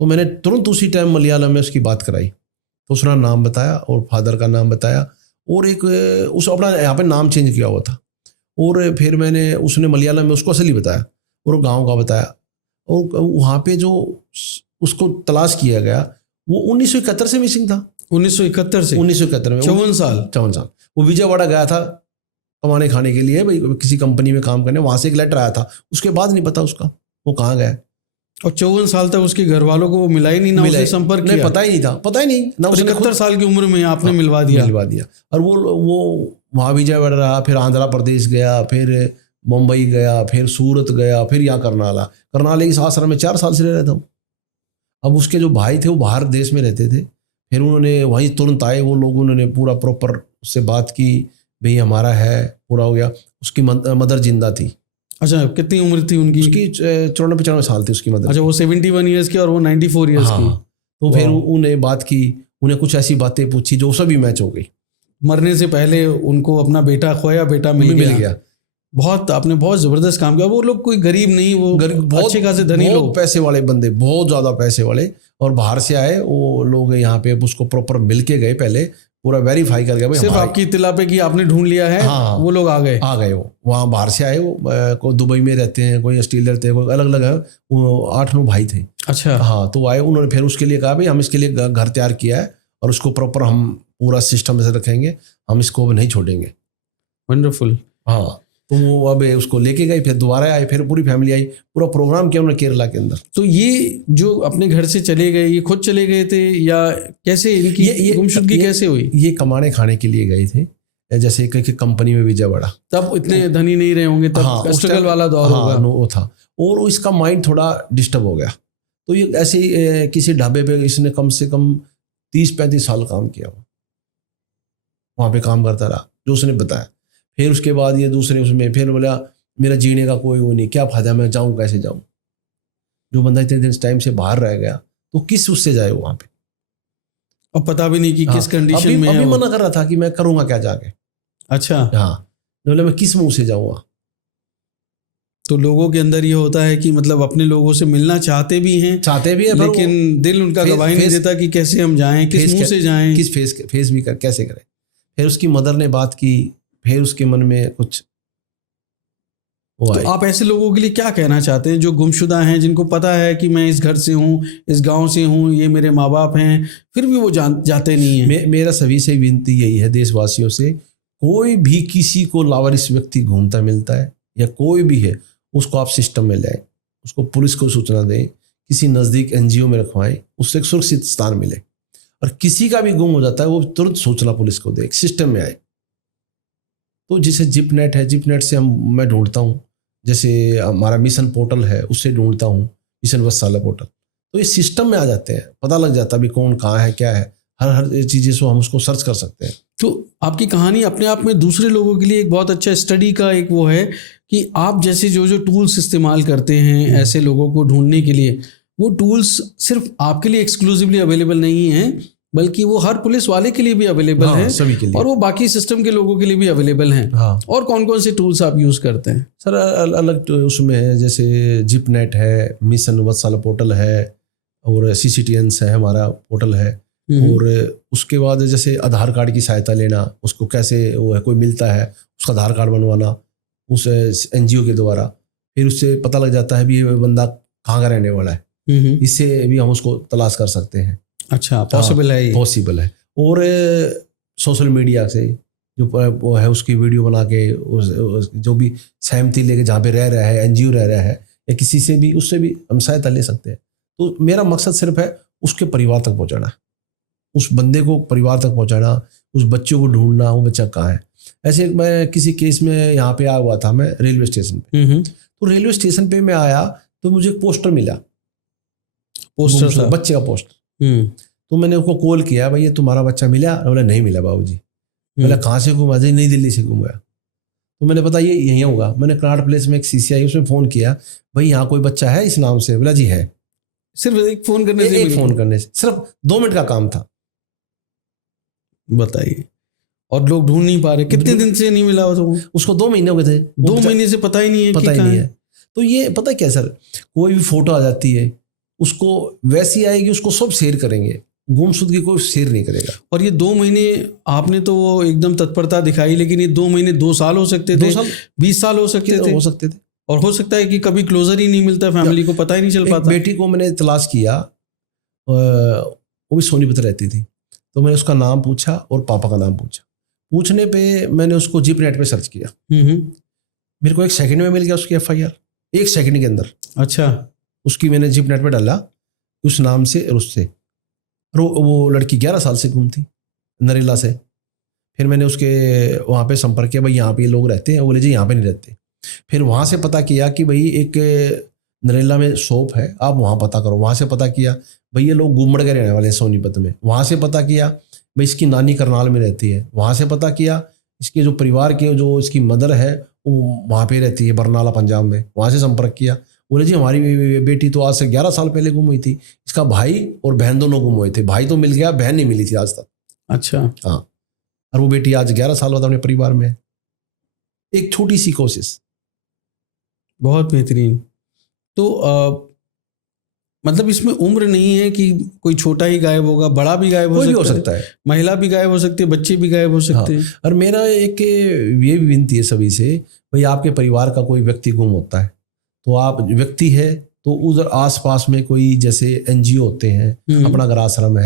तो मैंने तुरंत उसी टाइम मलयालम में उसकी बात कराई। तो उसने नाम बताया और फादर का नाम बताया, और एक उस अपना यहाँ पे नाम चेंज किया हुआ था, और फिर उसने मलयालम में उसको असली बताया और गांव का बताया। और वहाँ पे जो उसको तलाश किया गया वो 1971 से मिसिंग था। 1971 से? 1971 में 54 साल। वो विजयवाड़ा गया था कमाने खाने के लिए, भाई किसी कंपनी में काम करने, वहाँ से एक लेटर आया था, उसके बाद नहीं पता उसका वो कहाँ गया। और 54 साल तक उसके घर वालों को वो मिला ही नहीं, ना उससे संपर्क किया? पता ही नहीं था, पता ही नहीं ना। 71 साल की उम्र में आपने मिलवा दिया। और वो वहाँ विजयवाड़ा रहा, फिर आंध्र प्रदेश गया, फिर मुंबई गया, फिर सूरत गया, फिर यहाँ करनाल इस आश्रम में 4 साल से रह रहा था। अब उसके जो भाई थे वो बाहर देश में रहते थे, फिर उन्होंने वहीं तुरंत आए वो लोग, उन्होंने पूरा प्रॉपर उससे बात की, भाई हमारा है, पूरा हो गया। उसकी मदर जिंदा थी। अच्छा, कितनी उम्र थी उनकी? उसकी 94-95 साल थी उसकी मदर। अच्छा, वो 71 ईयर्स की और वो 94 ईयर्स की। तो फिर उन्हें बात की, उन्हें कुछ ऐसी बातें पूछी जो सभी मैच हो गई। मरने से पहले उनको अपना बेटा खोया बेटा मिल गया। आपने बहुत ज़बरदस्त काम किया। वो लोग कोई गरीब नहीं, वो बहुत अच्छे खासे धनी लोग, पैसे वाले बंदे, बहुत ज़्यादा पैसे वाले, और बाहर से आए वो लोग यहाँ पे उसको प्रॉपर मिल के गए, पहले पूरा वेरीफाई कर गए। सिर्फ आपकी इत्तला पे कि आपने ढूंढ लिया है। हाँ, वो लोग आ गए वो वहाँ बाहर से आए, वो कोई दुबई में रहते हैं, कोई ऑस्ट्रेलिया रहते हैं, कोई अलग अलग है, वो 8-9 भाई थे। अच्छा, हाँ, तो आए, उन्होंने फिर उसके लिए कहा भाई हम इसके लिए घर तैयार किया है और उसको प्रॉपर हम पूरा सिस्टम से रखेंगे, हम इसको नहीं छोड़ेंगे। वंडरफुल। हाँ, तो वो अब उसको लेके गए, फिर दोबारा आए, फिर पूरी फैमिली आई, पूरा प्रोग्राम किया उन्होंने केरला के अंदर। तो ये जो अपने घर से चले गए, ये खुद चले गए थे या कैसे, इनकी गुमशुदगी कैसे हुई? ये कमाने खाने के लिए गए थे, जैसे कि कंपनी में विजयवाड़ा। तब इतने धनी नहीं रहे होंगे, तब स्ट्रगल वाला दौर होगा। वो था, और इसका माइंड थोड़ा डिस्टर्ब हो गया। तो ये ऐसे ही किसी ढाबे पे इसने कम से कम 30-35 साल काम किया, वहाँ पे काम करता रहा, जो उसने बताया। फिर उसके बाद ये दूसरे उसमें फिर बोला मेरा जीने का कोई वो नहीं, क्या फायदा, मैं जाऊँ कैसे जाऊँ। जो बंदा इतने दिन टाइम से बाहर रह गया तो किस उससे जाए वहाँ पे, और पता भी नहीं कि किस कंडीशन में है अभी वो। मना कर रहा था कि मैं करूँगा क्या जाके। अच्छा, हाँ, बोले मैं किस मुँह से जाऊँगा। तो लोगों के अंदर ये होता है कि मतलब अपने लोगों से मिलना चाहते भी हैं, पर लेकिन दिल उनका फेस- गवाही नहीं फेस- देता कि कैसे हम जाएं, किस फेस मुंह से जाएं। किस फेस भी कैसे करें। फिर उसकी मदर ने बात की, फिर उसके मन में कुछ हुआ। तो आप ऐसे लोगों के लिए क्या कहना चाहते हैं जो गुमशुदा हैं, जिनको पता है कि मैं इस घर से हूँ, इस गांव से हूँ, ये मेरे माँ बाप हैं, फिर भी वो जाते नहीं हैं? मेरा सभी से विनती यही है देशवासियों से, कोई भी किसी को लावारिस व्यक्ति घूमता मिलता है या कोई भी है, उसको आप सिस्टम में लाएं, उसको पुलिस को सूचना दें, किसी नज़दीक एनजीओ में रखवाएं, उससे एक सुरक्षित स्थान मिले। और किसी का भी गुम हो जाता है वो तुरंत सूचना पुलिस को दे, एक सिस्टम में आए। तो जैसे जिप नेट है, जिप नेट से मैं ढूंढता हूँ, जैसे हमारा मिशन पोर्टल है उससे ढूंढता हूँ, मिशन वत्सला पोर्टल। तो ये सिस्टम में आ जाते हैं, पता लग जाता है भी कौन कहाँ है क्या है, हर चीज़ें से हम उसको सर्च कर सकते हैं। तो आपकी कहानी अपने आप में दूसरे लोगों के लिए एक बहुत अच्छा स्टडी का एक वो है कि आप जैसे जो टूल्स इस्तेमाल करते हैं ऐसे लोगों को ढूंढने के लिए, वो टूल्स सिर्फ आपके लिए एक्सक्लूसिवली अवेलेबल नहीं हैं, बल्कि वो हर पुलिस वाले के लिए भी अवेलेबल हाँ, हैं, सभी के लिए, और वो बाकी सिस्टम के लोगों के लिए भी अवेलेबल हैं। हाँ। और कौन कौन से टूल्स आप यूज़ करते हैं? सर अलग तो उसमें है, जैसे जिप नेट है, मिशन वत्सला पोर्टल है, और CCTNS है हमारा पोर्टल है। और उसके बाद जैसे आधार कार्ड की सहायता लेना, उसको कैसे वो है, कोई मिलता है उसका आधार कार्ड बनवाना उस NGO के द्वारा, फिर उससे पता लग जाता है भी ये बंदा कहाँ का रहने वाला है, इससे भी हम उसको तलाश कर सकते हैं। अच्छा, पॉसिबल है ये? पॉसिबल है। और सोशल मीडिया से जो वो है उसकी वीडियो बना के जो भी सहमति लेके जहाँ पे रह रहा है, NGO रह रहा है या किसी से भी, उससे भी हम सहायता ले सकते हैं। तो मेरा मकसद सिर्फ है उसके परिवार तक पहुँचाना, उस बंदे को परिवार तक पहुँचाना, उस बच्चों को ढूंढना वो बच्चा कहाँ है। ऐसे मैं किसी केस में यहाँ पे आया हुआ था, मैं रेलवे स्टेशन पे, तो रेलवे स्टेशन पे मैं आया तो मुझे एक पोस्टर मिला, पोस्टर बच्चे का पोस्टर। तो मैंने उसको कॉल किया, भाई ये तुम्हारा बच्चा मिला? बोला नहीं मिला बाबूजी। बोला कहाँ से गुम? अजय नई दिल्ली से गुम गया। तो मैंने पता ये यहीं होगा, मैंने कनाट प्लेस में एक CCI उसमें फ़ोन किया, भाई यहाँ कोई बच्चा है इस नाम से? बोला जी है। सिर्फ एक फ़ोन करने से? एक फ़ोन करने से, सिर्फ 2 मिनट का काम था। बताइए, और लोग ढूंढ नहीं पा रहे, कितने दिन से नहीं मिला? तो उसको 2 महीने हो गए थे, 2 महीने से पता ही नहीं है, पता ही नहीं है। तो ये पता क्या सर, कोई भी फोटो आ जाती है उसको वैसी आएगी, उसको सब शेयर करेंगे, गुमशुदगी कोई शेयर नहीं करेगा। और ये 2 महीने आपने तो वो एकदम तत्परता दिखाई, लेकिन ये 2 महीने 2 साल हो सकते थे, 2 साल 20 साल हो सकते थे, और हो सकता है कि कभी क्लोजर ही नहीं मिलता, फैमिली को पता ही नहीं चल पाता। बेटी को मैंने तलाश किया, वो भी सोनीपत रहती थी, तो मैंने उसका नाम पूछा और पापा का नाम पूछा। पूछने पे मैंने उसको जिप नेट पे सर्च किया, मेरे को 1 सेकंड में मिल गया उसकी FIR, 1 सेकंड के अंदर। अच्छा, उसकी मैंने जिप नेट पे डाला उस नाम से और उससे, और वो लड़की 11 साल से गुम थी, नरेला से। फिर मैंने उसके वहाँ पे संपर्क किया, भाई यहाँ पे लोग रहते हैं? वो बोले जी यहाँ पे नहीं रहते। फिर वहाँ से पता किया कि भाई एक नरेला में शॉप है, आप वहाँ पता करो। वहाँ से पता किया भाई ये लोग गुमड़ के रहने वाले हैं सोनीपत में। वहाँ से पता किया भाई इसकी नानी करनाल में रहती है। वहाँ से पता किया इसके जो परिवार के जो इसकी मदर है वो वहाँ पे रहती है बरनाला पंजाब में। वहाँ से संपर्क किया, बोले जी हमारी बेटी तो आज से 11 साल पहले गुम हुई थी, इसका भाई और बहन दोनों गुम हुए थे, भाई तो मिल गया, बहन नहीं मिली थी आज तक। अच्छा, हाँ, और वो बेटी आज 11 साल बाद अपने परिवार में। एक छोटी सी कोशिश। बहुत बेहतरीन। तो मतलब इसमें उम्र नहीं है कि कोई छोटा ही गायब होगा, बड़ा भी गायब हो सकता है, महिला भी गायब हो सकती है, बच्चे भी गायब हो सकते हैं। और मेरा एक ये भी विनती है सभी से, भाई आपके परिवार का कोई व्यक्ति गुम होता है तो आप व्यक्ति है तो उधर आसपास में कोई जैसे NGO होते हैं, अपना अगर आश्रम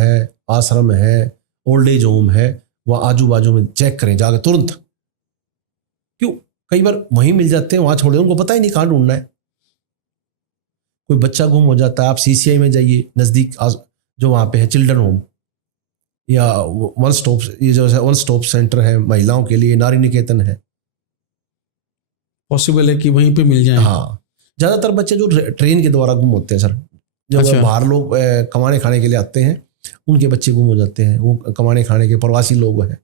है, ओल्ड एज होम है, वहाँ आजू बाजू में चेक करें जाकर तुरंत। क्यों, कई बार वहीं मिल जाते हैं, वहाँ छोड़े, उनको पता ही नहीं कहाँ ढूंढना है। कोई बच्चा गुम हो जाता है, आप CCI में जाइए, नज़दीक जो वहाँ पे है चिल्ड्रन होम या वन स्टॉप सेंटर है महिलाओं के लिए, नारी निकेतन है, पॉसिबल है कि वहीं पे मिल जाए। हाँ, ज़्यादातर बच्चे जो ट्रेन के द्वारा गुम होते हैं सर, जो अच्छा। बाहर लोग कमाने खाने के लिए आते हैं, उनके बच्चे गुम हो जाते हैं, वो कमाने खाने के प्रवासी लोग हैं।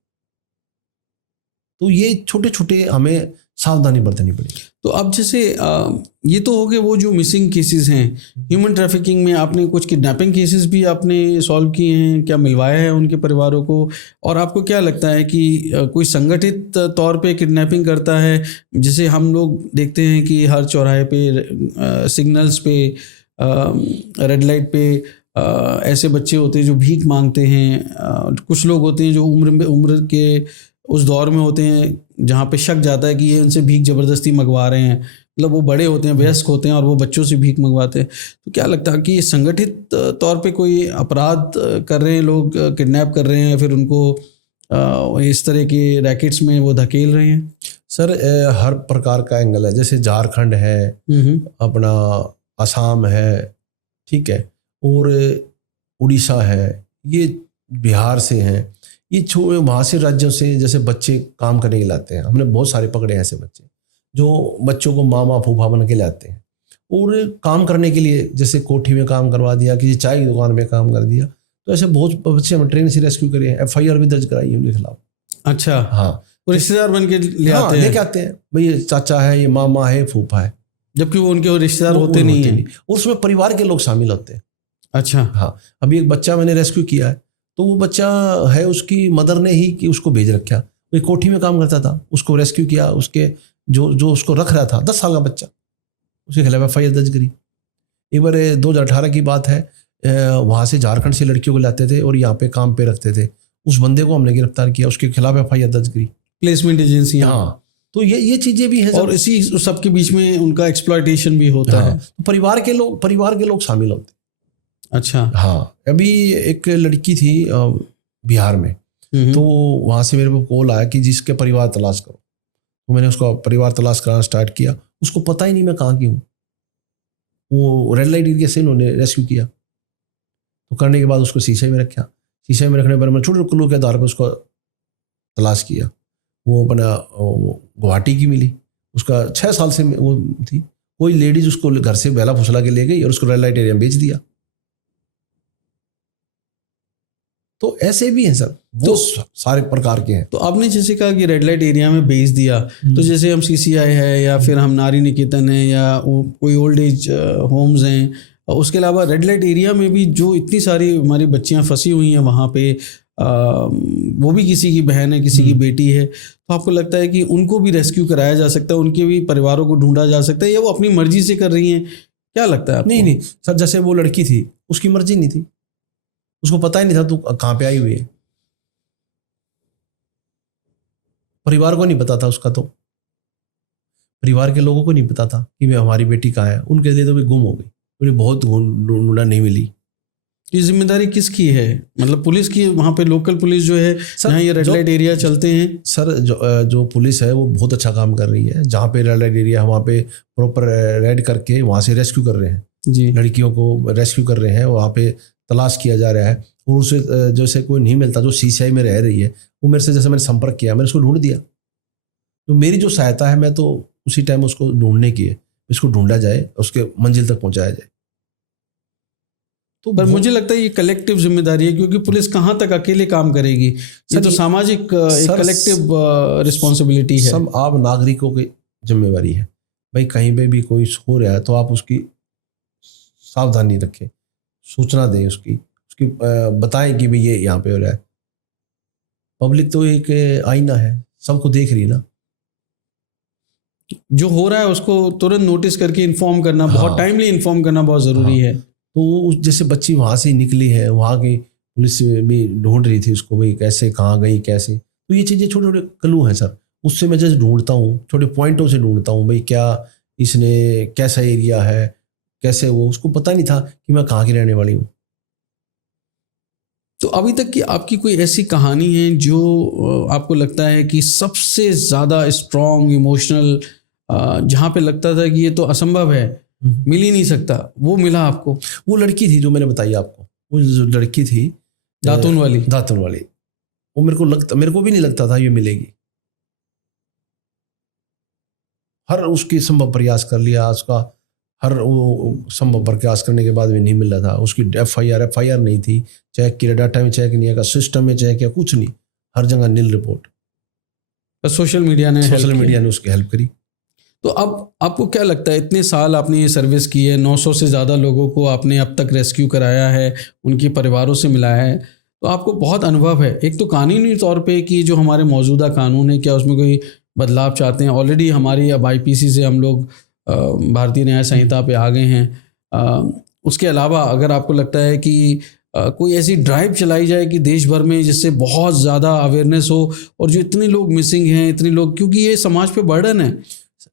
तो ये छोटे छोटे हमें सावधानी बरतनी पड़ेगी। तो अब जैसे ये तो हो गए वो जो मिसिंग केसेस हैं, ह्यूमन ट्रैफिकिंग में आपने कुछ किडनैपिंग केसेस भी आपने सॉल्व किए हैं, क्या मिलवाया है उनके परिवारों को? और आपको क्या लगता है कि कोई संगठित तौर पे किडनैपिंग करता है? जैसे हम लोग देखते हैं कि हर चौराहे पे, सिग्नल्स पे, रेड लाइट पे ऐसे बच्चे होते हैं जो भीख मांगते हैं। कुछ लोग होते हैं जो उम्र के उस दौर में होते हैं जहाँ पे शक जाता है कि ये उनसे भीख ज़बरदस्ती मंगवा रहे हैं, मतलब वो बड़े होते हैं, वयस्क होते हैं और वो बच्चों से भीख मंगवाते हैं। तो क्या लगता है कि ये संगठित तौर पे कोई अपराध कर रहे हैं लोग, किडनैप कर रहे हैं, फिर उनको इस तरह के रैकेट्स में वो धकेल रहे हैं? सर हर प्रकार का एंगल है, जैसे झारखंड है, अपना असम है, ठीक है, और उड़ीसा है, ये बिहार से हैं, ये वहाँ से राज्यों से जैसे बच्चे काम करने के लाते हैं। हमने बहुत सारे पकड़े हैं ऐसे बच्चे जो बच्चों को मामा फूफा बन के लाते हैं और काम करने के लिए, जैसे कोठी में काम करवा दिया, किसी चाय की दुकान में काम कर दिया। तो ऐसे बहुत बच्चे हम ट्रेन से रेस्क्यू करे, FIR भी दर्ज कराई है उनके खिलाफ। अच्छा, हाँ, वो रिश्तेदार बन के ले आते हैं? लेके आते हैं, भाई ये चाचा है, ये मामा है, फूफा है, जबकि वो उनके रिश्तेदार होते नहीं हैं। और उसमें परिवार के लोग शामिल होते हैं। अच्छा। हाँ, अभी एक बच्चा मैंने रेस्क्यू किया है, तो वो बच्चा है, उसकी मदर ने ही कि उसको भेज रखा, वो कोठी में काम करता था, उसको रेस्क्यू किया, उसके जो उसको रख रहा था 10 साल का बच्चा, उसके खिलाफ FIR दर्ज करी। एक बार 2018 की बात है, वहाँ से झारखंड से लड़कियों को लाते थे और यहाँ पे काम पे रखते थे, उस बंदे को हमने गिरफ्तार किया, उसके खिलाफ FIR दर्ज करी। Placement agency. हाँ, तो ये चीजें भी हैं और इसी सबके बीच में उनका एक्सप्लॉयटेशन भी होता है। तो परिवार के लोग शामिल होते हैं। अच्छा। हाँ, अभी एक लड़की थी बिहार में, तो वहाँ से मेरे को कॉल आया कि जिसके परिवार तलाश करो, तो मैंने उसका परिवार तलाश कराना स्टार्ट किया। उसको पता ही नहीं मैं कहाँ की हूँ, वो रेड लाइट एरिया से उन्होंने रेस्क्यू किया। तो करने के बाद उसको शीशे में रखा, शीशे में रखने पर मैं छोटे क्लू के आधार पर उसको तलाश किया। वो अपना गुवाहाटी की मिली, उसका 6 साल से वो थी, कोई लेडीज उसको घर से बेला फुसला के ले गई और उसको रेड लाइट एरिया में बेच दिया। तो ऐसे भी हैं सर, वो सारे प्रकार के हैं। तो आपने जैसे कहा कि रेड लाइट एरिया में बेच दिया, तो जैसे हम CCI है या फिर हम नारी निकेतन है या कोई ओल्ड एज होम्स हैं, उसके अलावा रेड लाइट एरिया में भी जो इतनी सारी हमारी बच्चियां फंसी हुई हैं वहाँ पे, वो भी किसी की बहन है, किसी की बेटी है, तो आपको लगता है कि उनको भी रेस्क्यू कराया जा सकता है, उनके भी परिवारों को ढूंढा जा सकता है, या वो अपनी मर्जी से कर रही हैं? क्या लगता है आपको? नहीं सर, जैसे वो लड़की थी, उसकी मर्जी नहीं थी, उसको पता ही नहीं था तू कहाँ पे आई हुई है, परिवार को नहीं पता था उसका, तो परिवार के लोगों को नहीं पता था कि हमारी बेटी कहाँ है। उनके लिए तो भी गुम हो गई, उन्हें बहुत ढूंढा, नहीं मिली। ये जिम्मेदारी किसकी है? मतलब पुलिस की, वहाँ पे लोकल पुलिस जो है, जहाँ ये रेड लाइट एरिया चलते हैं? सर जो पुलिस है वो बहुत अच्छा काम कर रही है। जहाँ पे रेड लाइट एरिया, वहाँ पे प्रॉपर रेड करके वहाँ से रेस्क्यू कर रहे हैं जी, लड़कियों को रेस्क्यू कर रहे हैं, वहाँ पे तलाश किया जा रहा है। और उसे जैसे कोई नहीं मिलता, जो CCI में रह रही है, वो मेरे से, जैसे मैंने संपर्क किया, मैंने उसको ढूंढ दिया। तो मेरी जो सहायता है, मैं तो उसी टाइम उसको ढूंढने की है, इसको ढूंढा जाए, उसके मंजिल तक पहुंचाया जाए। तो पर मुझे लगता है ये कलेक्टिव जिम्मेदारी है, क्योंकि पुलिस कहाँ तक अकेले काम करेगी? ये तो सामाजिक एक कलेक्टिव रिस्पॉन्सिबिलिटी है। सब आप नागरिकों की जिम्मेवारी है। भाई कहीं पे भी कोई हो रहा है तो आप उसकी सावधानी रखें, सूचना दें, उसकी बताएं कि भाई ये यहाँ पे हो रहा है। पब्लिक तो एक आईना है, सबको देख रही है ना, जो हो रहा है उसको तुरंत नोटिस करके इन्फॉर्म करना, बहुत टाइमली इन्फॉर्म करना बहुत ज़रूरी है। तो जैसे बच्ची वहाँ से निकली है, वहाँ की पुलिस भी ढूंढ रही थी उसको, भाई कैसे, कहाँ गई, कैसे। तो ये चीज़ें छोटे छोटे क्लू हैं सर, उससे मैं जैसे ढूंढता हूँ, छोटे पॉइंटों से ढूंढता हूँ, भाई क्या इसने, कैसा एरिया है, कैसे, वो उसको पता नहीं था कि मैं कहाँ की रहने वाली हूँ। तो अभी तक की आपकी कोई ऐसी कहानी है जो आपको लगता है कि सबसे ज़्यादा स्ट्रॉन्ग इमोशनल, जहाँ पे लगता था कि ये तो असंभव है, मिल ही नहीं सकता, वो मिला आपको? वो लड़की थी जो मैंने बताई आपको, वो जो लड़की थी दातुन वाली, वो मेरे को भी नहीं लगता था ये मिलेगी। हर उसकी संभव प्रयास कर लिया, उसका हर वो संभव प्रयास करने के बाद भी नहीं मिल रहा था। उसकी एफआईआर नहीं थी, चेक किया, डाटा में चेक नहीं किया, सिस्टम में चेक किया, कुछ नहीं, हर जगह नील रिपोर्ट। बस सोशल मीडिया ने उसकी हेल्प करी। तो अब आपको क्या लगता है, इतने साल आपने ये सर्विस की है, 900 से ज़्यादा लोगों को आपने अब तक रेस्क्यू कराया है, उनके परिवारों से मिलाया है, तो आपको बहुत अनुभव है। एक तो कानूनी तौर पे कि जो हमारे मौजूदा कानून है, क्या उसमें कोई बदलाव चाहते हैं? ऑलरेडी हमारी अब आईपीसी से हम लोग भारतीय न्याय संहिता पे आ गए हैं। उसके अलावा अगर आपको लगता है कि कोई ऐसी ड्राइव चलाई जाए कि देश भर में, जिससे बहुत ज़्यादा अवेयरनेस हो, और जो इतने लोग मिसिंग हैं, इतने लोग, क्योंकि ये समाज पे बर्डन है।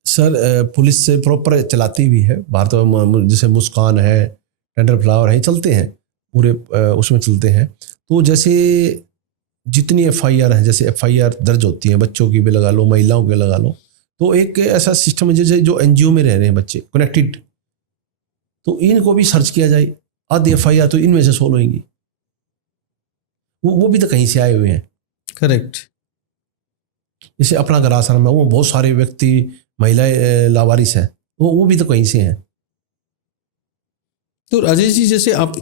सर पुलिस से प्रॉपर चलाती भी है भारत में, जैसे मुस्कान है, टेंडर फ्लावर है, चलते हैं पूरे उसमें चलते हैं। तो जैसे जितनी एफआईआर है, जैसे एफआईआर दर्ज होती है, बच्चों की भी लगा लो, महिलाओं की लगा लो, तो एक ऐसा सिस्टम है जैसे जो एनजीओ में रह रहे हैं बच्चे कनेक्टेड, तो इनको भी सर्च किया जाए, आधी एफआईआर तो इनमें से सोल्व होंगी। वो भी तो कहीं से आए हुए हैं। करेक्ट। जैसे अपना घर आश्रम है, वो बहुत सारे व्यक्ति महिलाएं लावारिस हैं, वो भी तो कहीं से हैं। तो राजेश जी, जैसे आप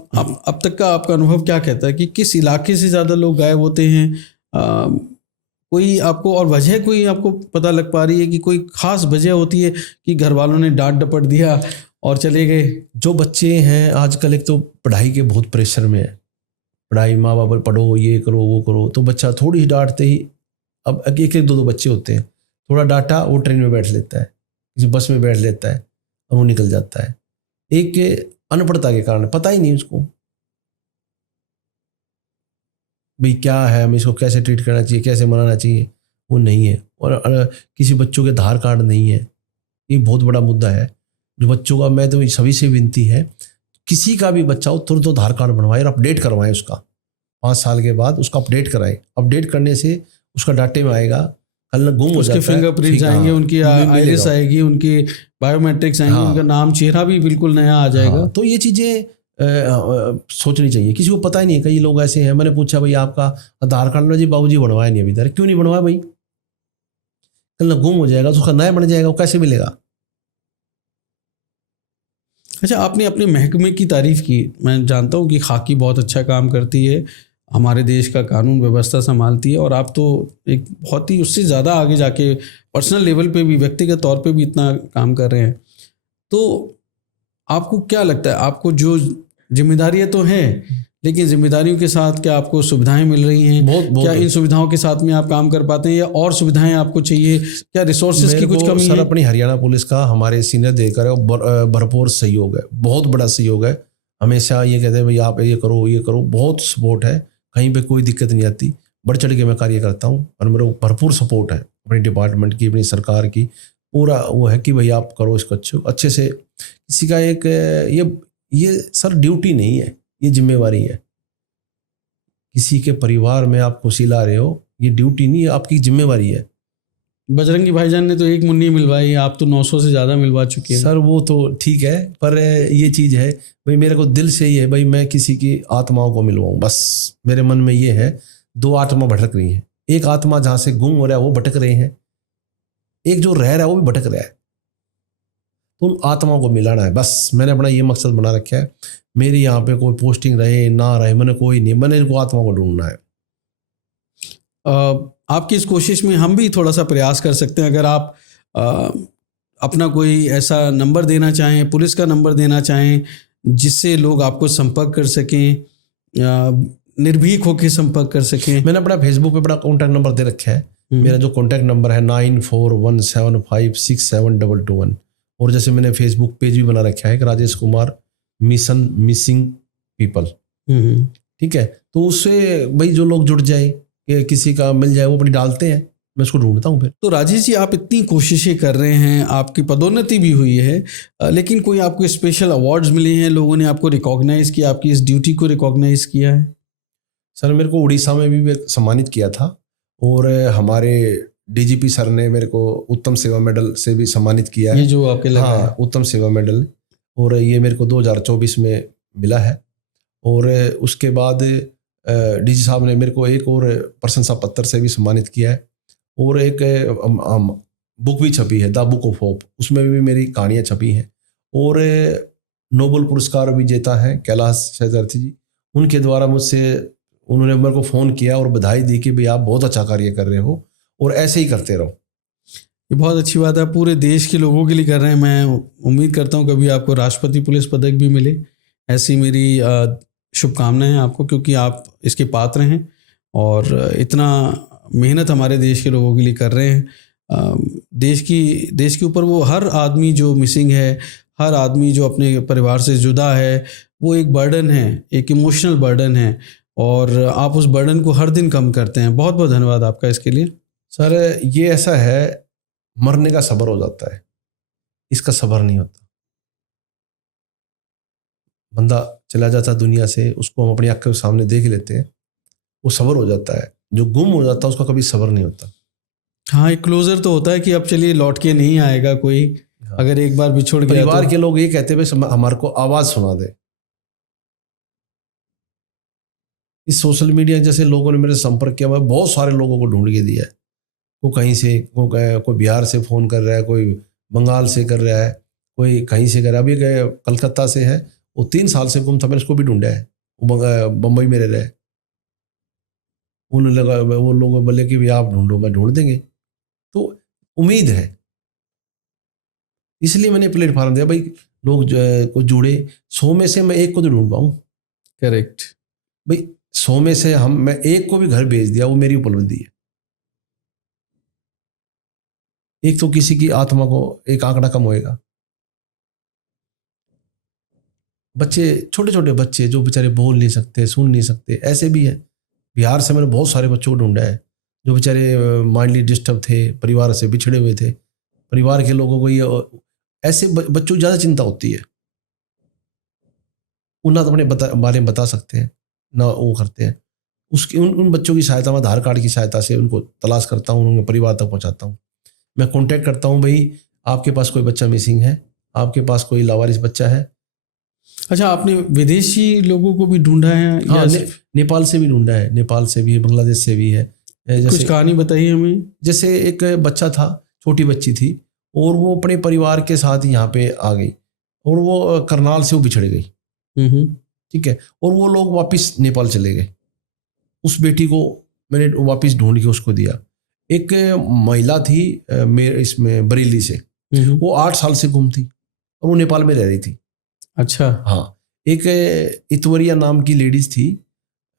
अब तक का आपका अनुभव क्या कहता है कि किस इलाके से ज़्यादा लोग गायब होते हैं? कोई आपको और वजह कोई आपको पता लग पा रही है कि कोई खास वजह होती है कि घर वालों ने डांट डपट दिया और चले गए? जो बच्चे हैं आजकल, एक तो पढ़ाई के बहुत प्रेशर में है, पढ़ाई, माँ बाप पढ़ो, ये करो वो करो, तो बच्चा थोड़ी ही डांटते ही, अब एक दो बच्चे होते हैं, थोड़ा डांटा वो ट्रेन में बैठ लेता है, किसी बस में बैठ लेता है और वो निकल जाता है। एक अनपढ़ता के कारण, पता ही नहीं उसको भाई क्या है, हमें इसको कैसे ट्रीट करना चाहिए, कैसे मनाना चाहिए, वो नहीं है। और किसी बच्चों के आधार कार्ड नहीं है, ये बहुत बड़ा मुद्दा है जो बच्चों का। मैं तो सभी से विनती है, किसी का भी बच्चा हो तुरंत आधार कार्ड बनवाए और अपडेट करवाएं उसका, 5 साल के बाद उसका अपडेट कराएं। अपडेट करने से उसका डाटे में आएगा, कल गुम हो जाता है, फिंगरप्रिंट्स आएंगे, उनकी आइरिस आएगी, उनकी बायोमेट्रिक्स आएंगे, उनका नाम चेहरा भी बिल्कुल नया आ जाएगा। तो ये चीज़ें सोचनी चाहिए। किसी को पता ही नहीं है, कई लोग ऐसे हैं, मैंने पूछा भाई आपका आधार कार्ड ना, जी बाबूजी बनवाया नहीं अभी तक। क्यों नहीं बनवाया भाई? कल ना गुम हो जाएगा तो उसका नया बन जाएगा, वो कैसे मिलेगा? अच्छा, आपने अपने महकमे की तारीफ की, मैं जानता हूँ कि खाकी बहुत अच्छा काम करती है, हमारे देश का कानून व्यवस्था संभालती है, और आप तो एक बहुत ही उससे ज़्यादा आगे जाके पर्सनल लेवल पे भी, व्यक्तिगत तौर पे भी इतना काम कर रहे हैं। तो आपको क्या लगता है, आपको जो जिम्मेदारियां तो हैं, लेकिन जिम्मेदारियों के साथ क्या आपको सुविधाएं मिल रही हैं? बहुत क्या इन सुविधाओं के साथ में आप काम कर पाते हैं, या और सुविधाएं आपको चाहिए? क्या रिसोर्सेज की कुछ कमी है? सर, अपनी हरियाणा पुलिस का हमारे सीनियर देकर भरपूर सहयोग है, बहुत बड़ा सहयोग है। हमेशा ये कहते हैं भाई आप ये करो, ये करो, बहुत सपोर्ट है, कहीं पे कोई दिक्कत नहीं आती। बढ़ चढ़ के मैं कार्य करता हूँ और मेरे को भरपूर सपोर्ट है अपनी डिपार्टमेंट की, अपनी सरकार की, पूरा वो है कि भाई आप करो इसको अच्छे से। किसी का एक ये सर ड्यूटी नहीं है, ये जिम्मेवारी है। किसी के परिवार में आप खुशी ला रहे हो, ये ड्यूटी नहीं है, आपकी जिम्मेवारी है। बजरंगी भाईजान ने तो एक मुन्नी मिलवाई, आप तो 900 से ज़्यादा मिलवा चुके हैं। सर वो तो ठीक है, पर ये चीज़ है भाई, मेरे को दिल से ही है भाई, मैं किसी की आत्माओं को मिलवाऊँ, बस मेरे मन में ये है। 2 आत्मा भटक रही हैं, एक आत्मा जहाँ से गुम हो रहा है वो भटक रहे हैं, एक जो रह रहा है वो भी भटक रहा है, तो उन आत्माओं को मिलाना है। बस मैंने अपना ये मकसद बना रखा है। मेरी यहाँ पे कोई पोस्टिंग रहे ना रहे, मैंने कोई नहीं, मैंने इनको आत्माओं को ढूंढना है। आपकी इस कोशिश में हम भी थोड़ा सा प्रयास कर सकते हैं। अगर आप अपना कोई ऐसा नंबर देना चाहें, पुलिस का नंबर देना चाहें, जिससे लोग आपको संपर्क कर सकें, निर्भीक होकर संपर्क कर सकें। मैंने अपना फेसबुक पे अपना कॉन्टैक्ट नंबर दे रखा है। मेरा जो कॉन्टैक्ट नंबर है 9417567221। और जैसे मैंने फेसबुक पेज भी बना रखा है कि Rajesh Kumar mission missing people, ठीक है। तो उससे भाई जो लोग जुड़ जाए, किसी का मिल जाए, वो अपनी डालते हैं, मैं उसको ढूंढता हूँ फिर। तो राजेश जी, आप इतनी कोशिशें कर रहे हैं, आपकी पदोन्नति भी हुई है, लेकिन कोई आपको स्पेशल अवार्ड्स मिले हैं, लोगों ने आपको रिकॉग्नाइज किया, आपकी इस ड्यूटी को रिकॉग्नाइज किया है? सर मेरे को उड़ीसा में भी सम्मानित किया था, और हमारे डीजीपी सर ने मेरे को उत्तम सेवा मेडल से भी सम्मानित किया है। ये जो आपके लगा है? उत्तम सेवा मेडल, और ये मेरे को 2024 में मिला है। और उसके बाद डीजी साहब ने मेरे को एक और प्रशंसा पत्र से भी सम्मानित किया है, और एक बुक भी छपी है, द बुक ऑफ होप, उसमें भी मेरी कहानियाँ छपी हैं। और नोबेल पुरस्कार विजेता है कैलाश सत्यार्थी जी, उनके द्वारा मुझसे उन्होंने मेरे को फ़ोन किया और बधाई दी कि भाई आप बहुत अच्छा कार्य कर रहे हो और ऐसे ही करते रहो। ये बहुत अच्छी बात है, पूरे देश के लोगों के लिए कर रहे हैं। मैं उम्मीद करता हूँ कभी आपको राष्ट्रपति पुलिस पदक भी मिले, ऐसी मेरी शुभकामनाएं हैं आपको, क्योंकि आप इसके पात्र हैं और इतना मेहनत हमारे देश के लोगों के लिए कर रहे हैं। देश के ऊपर वो हर आदमी जो मिसिंग है, हर आदमी जो अपने परिवार से जुदा है, वो एक बर्डन है, एक इमोशनल बर्डन है, और आप उस बर्डन को हर दिन कम करते हैं। बहुत बहुत धन्यवाद आपका इसके लिए। सर ये ऐसा है, मरने का सब्र हो जाता है, इसका सब्र नहीं होता। बंदा चला जाता दुनिया से, उसको हम अपनी आंखों के सामने देख लेते हैं, वो सब्र हो जाता है। जो गुम हो जाता है उसका कभी सब्र नहीं होता। हाँ, एक क्लोजर तो होता है कि अब चलिए लौट के नहीं आएगा कोई, हाँ। अगर एक बार बिछुड़ गया परिवार तो। के लोग ये कहते हैं हमारे को आवाज़ सुना दे। इस सोशल मीडिया जैसे लोगों ने मेरे संपर्क किया, मैं बहुत सारे लोगों को ढूंढ के दिया है। वो कहीं से कोई बिहार से फ़ोन कर रहा है, कोई बंगाल से कर रहा है, कोई कहीं से कर रहा है। अभी कलकत्ता से है, वो 3 साल से गुम था, मैंने उसको भी ढूंढा है। वो बम्बई में रह रहा है। उन्होंने लगा, वो लोग बोले कि भाई आप ढूंढो, मैं ढूंढ देंगे। तो उम्मीद है, इसलिए मैंने प्लेटफॉर्म दिया भाई, लोग को जुड़े। 100 में से मैं एक को तो ढूंढ पाऊँ। करेक्ट भाई 100 में से मैं एक को भी घर भेज दिया, वो मेरी उपलब्धि है। एक तो किसी की आत्मा को एक आंकड़ा कम होएगा। बच्चे, छोटे छोटे बच्चे जो बेचारे बोल नहीं सकते, सुन नहीं सकते, ऐसे भी है। बिहार से मैंने बहुत सारे बच्चों को ढूंढा है जो बेचारे माइंडली डिस्टर्ब थे, परिवार से बिछड़े हुए थे। परिवार के लोगों को ये ऐसे बच्चों को ज़्यादा चिंता होती है। वो ना तो अपने बारे में बता सकते हैं, ना वो करते हैं। उसकी उन बच्चों की सहायता में आधार कार्ड की सहायता से उनको तलाश करता हूँ, उनके परिवार तक पहुँचाता हूँ। मैं कॉन्टैक्ट करता हूँ, भाई आपके पास कोई बच्चा मिसिंग है, आपके पास कोई लावारिस बच्चा है। अच्छा, आपने विदेशी लोगों को भी ढूंढा है? हाँ, नेपाल से भी ढूंढा है, नेपाल से भी है, बांग्लादेश से भी है। कुछ कहानी बताइए हमें। जैसे एक बच्चा था, छोटी बच्ची थी, और वो अपने परिवार के साथ यहाँ पे आ गई, और वो करनाल से वो बिछड़ गई। ठीक है, और वो लोग वापस नेपाल चले गए। उस बेटी को मैंने वापस ढूंढ के उसको दिया। एक महिला थी मेरे इसमें बरेली से, वो 8 साल से गुम थी और वो नेपाल में रह रही थी। अच्छा। हाँ, एक इतवरिया नाम की लेडीज थी,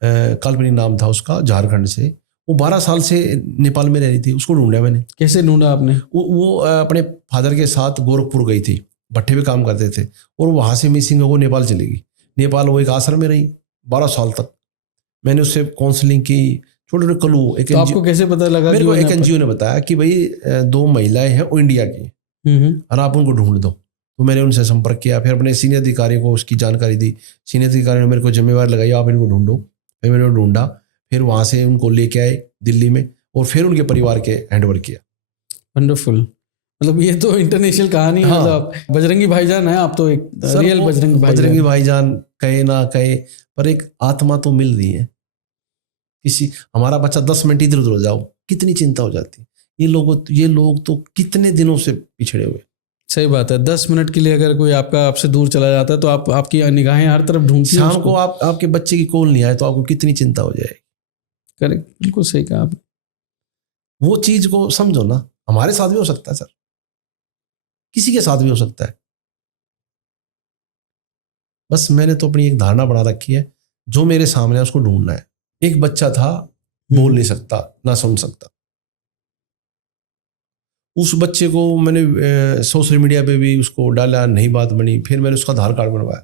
काल्पनिक नाम था उसका, झारखंड से। वो 12 साल से नेपाल में रह रही थी, उसको ढूंढा मैंने। कैसे ढूंढा आपने? वो अपने फादर के साथ गोरखपुर गई थी, भट्टे पे काम करते थे, और वहाँ से मिसिंग हो, वो नेपाल चली गई। नेपाल वो एक आश्रम में रही 12 साल तक। मैंने उससे काउंसलिंग की, छोटे छोटे क्लू। तो आपको कैसे पता लगा? मेरे को एक एनजीओ ने बताया कि भाई 2 महिलाएं हैं वो इंडिया की, और आप उनको ढूंढ दो। तो मैंने उनसे संपर्क किया, फिर अपने सीनियर अधिकारी को उसकी जानकारी दी। सीनियर अधिकारी ने मेरे को जिम्मेवारी लगाई, आप इनको ढूंढो। फिर मैंने ढूंढा, फिर वहाँ से उनको लेके आए दिल्ली में, और फिर उनके परिवार के हैंडओवर किया। वंडरफुल। मतलब ये तो इंटरनेशनल कहानी है। हाँ। मतलब बजरंगी भाईजान है आप तो, एक रियल बजरंगी भाईजान कहे ना कहे, पर एक आत्मा तो मिल रही है। किसी हमारा बच्चा 10 मिनट इधर उधर हो जाओ, कितनी चिंता हो जाती है। ये लोग तो कितने दिनों से पिछड़े हुए। सही बात है। 10 मिनट के लिए अगर कोई आपसे दूर चला जाता है तो आपकी निगाहें हर तरफ ढूंढती हैं। शाम को आपके बच्चे की कॉल नहीं आए तो आपको कितनी चिंता हो जाएगी। करेक्ट, बिल्कुल सही कहा आपने। वो चीज को समझो ना, हमारे साथ भी हो सकता है सर, किसी के साथ भी हो सकता है। बस मैंने तो अपनी एक धारणा बना रखी है, जो मेरे सामने है उसको ढूंढना है। एक बच्चा था, बोल नहीं सकता, ना सुन सकता। उस बच्चे को मैंने सोशल मीडिया पे भी उसको डाला, नहीं बात बनी। फिर मैंने उसका आधार कार्ड बनवाया,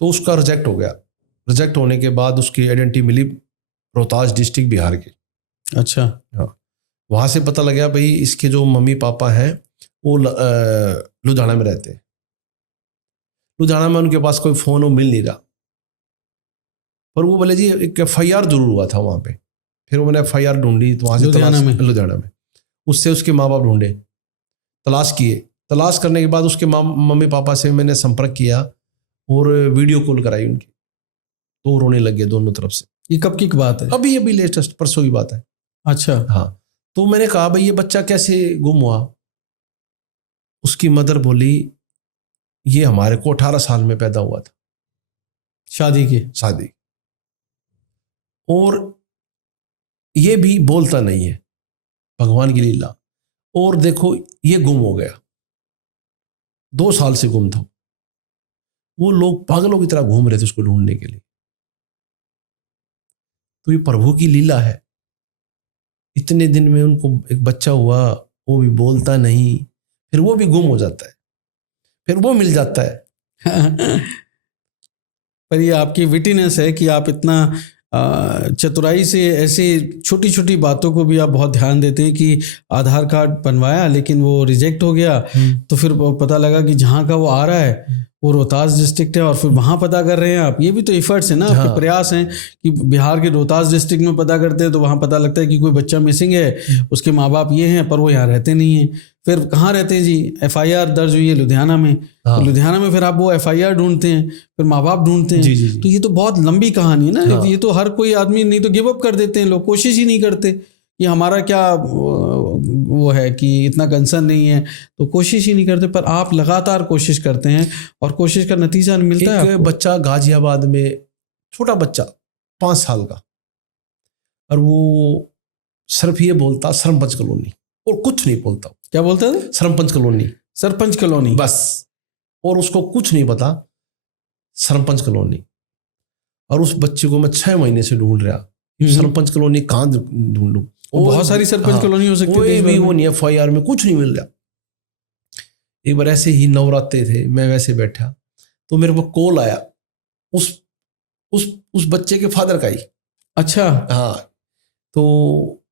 तो उसका रिजेक्ट हो गया। रिजेक्ट होने के बाद उसकी आइडेंटिटी मिली रोहतास डिस्ट्रिक्ट बिहार की। अच्छा। हाँ, वहाँ से पता लगा भाई इसके जो मम्मी पापा हैं वो लुधियाना में रहते हैं। लुधियाना में उनके पास कोई फ़ोन मिल नहीं रहा, पर वो बोले जी एक FIR जरूर हुआ था वहाँ पे। फिर मैंने FIR ढूंढी, तो वहाँ से लुधियाना में उससे उसके माँ बाप ढूंढे, तलाश किए। तलाश करने के बाद उसके मम्मी पापा से मैंने संपर्क किया और वीडियो कॉल कराई उनकी, तो रोने लग गए दोनों तरफ से। ये कब की बात है? अभी लेटेस्ट परसों की बात है। अच्छा। हाँ, तो मैंने कहा भाई ये बच्चा कैसे गुम हुआ? उसकी मदर बोली ये हमारे को 18 साल में पैदा हुआ था शादी के। शादी, और ये भी बोलता नहीं है, भगवान की लीला। और देखो ये गुम हो गया, 2 साल से गुम था। वो लोग पागलों की तरह घूम रहे थे उसको ढूंढने के लिए। तो ये प्रभु की लीला है। इतने दिन में उनको एक बच्चा हुआ, वो भी बोलता नहीं, फिर वो भी गुम हो जाता है, फिर वो मिल जाता है। पर ये आपकी विटीनेस है कि आप इतना चतुराई से ऐसे छोटी छोटी बातों को भी आप बहुत ध्यान देते हैं कि आधार कार्ड बनवाया लेकिन वो रिजेक्ट हो गया, तो फिर पता लगा कि जहाँ का वो आ रहा है वो रोहतास डिस्ट्रिक्ट है और फिर वहाँ पता कर रहे हैं आप। ये भी तो एफर्ट्स है ना, आपके हाँ। प्रयास हैं कि बिहार के रोहतास डिस्ट्रिक्ट में पता करते हैं तो वहाँ पता लगता है कि कोई बच्चा मिसिंग है, उसके माँ बाप ये हैं पर वो यहाँ रहते नहीं हैं। फिर कहाँ रहते हैं जी? एफआईआर दर्ज हुई है लुधियाना में। हाँ। तो लुधियाना में फिर आप वो एफआईआर ढूंढते हैं, फिर माँ बाप ढूंढते हैं। जी, जी, जी। तो ये तो बहुत लंबी कहानी है ना। हाँ। ये तो हर कोई आदमी नहीं तो गिव अप कर देते हैं लोग, कोशिश ही नहीं करते कि हमारा क्या वो है कि इतना कंसर्न नहीं है तो कोशिश ही नहीं करते। पर आप लगातार कोशिश करते हैं और कोशिश का नतीजा मिलता है। एक बच्चा गाजियाबाद में, छोटा बच्चा 5 साल का, और वो सिर्फ ये बोलता सरपंच कॉलोनी, और कुछ नहीं बोलता। क्या बोलता है? सरपंच कॉलोनी, सरपंच कॉलोनी बस। और उसको कुछ नहीं पता, सरपंच कॉलोनी। और उस बच्चे को मैं 6 महीने से ढूंढ रहा, सरपंच कॉलोनी कहाँ ढूंढूं। बहुत सारी सरपंच कॉलोनी हो सकती है, कोई भी वो नहीं, एफआईआर में कुछ नहीं मिल रहा। एक बार ऐसे ही नवरात्रे थे, मैं वैसे बैठा तो मेरे को कॉल आया उस बच्चे के फादर का ही। अच्छा। हाँ, तो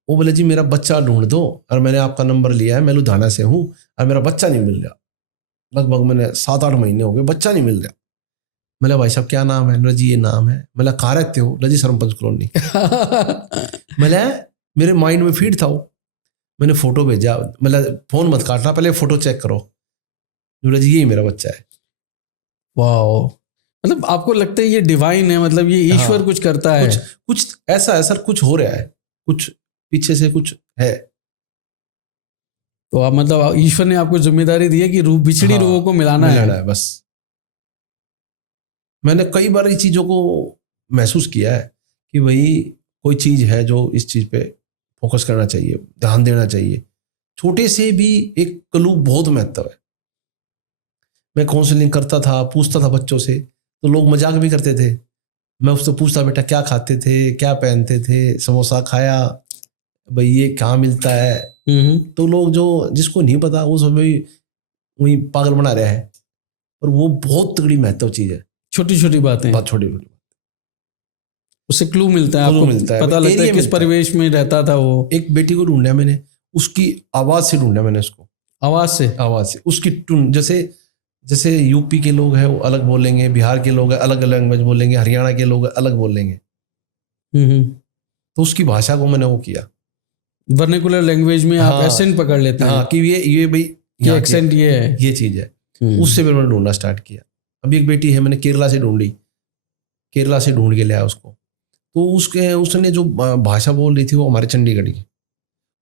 वो बोले जी मेरा बच्चा ढूंढ दो, और मैंने आपका नंबर लिया है, मैं लुधियाना से हूँ और मेरा बच्चा नहीं मिल रहा। लगभग मैंने 7-8 महीने हो गए, बच्चा नहीं मिल रहा। मैंने भाई साहब क्या नाम है? मैंने जी ये नाम है। मैंने कहाँ रहते हो? जी सरपंच कॉलोनी। मैंने मेरे माइंड में फीड था वो। मैंने फोटो भेजा, मतलब फोन मत काटना, पहले फोटो चेक करो। जी यही मेरा बच्चा है। वाह, मतलब आपको लगता है ये डिवाइन है, मतलब ये ईश्वर हाँ, कुछ करता है। कुछ ऐसा है सर, कुछ हो रहा है, कुछ पीछे से कुछ है। तो आप मतलब ईश्वर ने आपको जिम्मेदारी दी है कि रूह बिछड़ी हाँ, रूहों को मिलाना है। बस। मैंने कई बार इस चीज़ों को महसूस किया है कि भाई कोई चीज़ है जो इस चीज़ पे फोकस करना चाहिए, ध्यान देना चाहिए। छोटे से भी एक क्लू बहुत महत्व है। मैं काउंसलिंग करता था, पूछता था बच्चों से, तो लोग मजाक भी करते थे। मैं उससे पूछता, बेटा क्या खाते थे, क्या पहनते थे, समोसा खाया, भाई ये कहाँ मिलता है? तो लोग जो जिसको नहीं पता वो सब वही पागल बना रहा है। और वो बहुत तगड़ी महत्व चीज़ है। छोटी छोटी बातें, बहुत छोटी छोटी, उससे क्लू मिलता है, आपको मिलता है, पता लगता है किस परिवेश में रहता था वो। एक बेटी को ढूंढा मैंने, उसकी आवाज़ से ढूंढा मैंने उसको। आवाज़ से उसकी टून, जैसे यूपी के लोग हैं वो अलग बोलेंगे, बिहार के लोग अलग लैंग्वेज बोलेंगे, हरियाणा के लोग अलग बोलेंगे। तो उसकी भाषा को मैंने वो किया, वर्नाकुलर लैंग्वेज में आप एसेंट पकड़ लेते हैं। हाँ, कि ये भाई ये एक्सेंट ये है, ये चीज़ है। उससे फिर मैंने ढूंढना स्टार्ट किया। अभी एक बेटी है, मैंने केरला से ढूंढी, केरला से ढूंढ के लाया उसको। तो उसने जो भाषा बोल रही थी वो हमारे चंडीगढ़ की।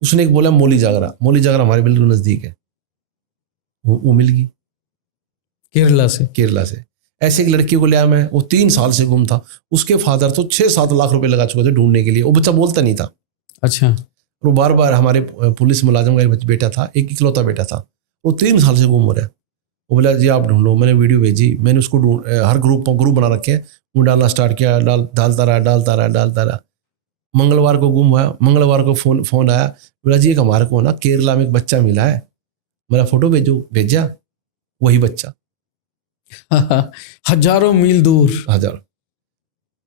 उसने एक बोला मोली जागरा हमारे बिल्कुल नज़दीक है, वो मिल गई केरला से। ऐसे एक लड़की को लिया मैं, वो 3 साल से गुम था। उसके फादर तो 6-7 लाख रुपए लगा चुके थे ढूंढने के लिए। वो बच्चा बोलता नहीं था। अच्छा। वो बार बार, हमारे पुलिस मुलाजिम का एक बेटा था, एक इकलौता बेटा था, वो 3 साल से गुम हो रहा है। वो बोला जी आप ढूंढो। मैंने वीडियो भेजी, मैंने उसको हर ग्रुप बना रखे हैं, वो डालना स्टार्ट किया, डालता रहा। मंगलवार को गुम हुआ, मंगलवार को फोन आया, बोला जी एक हमारे को ना केरला में एक बच्चा मिला है। मेरा फोटो भेजा, वही बच्चा। हजारों मील दूर,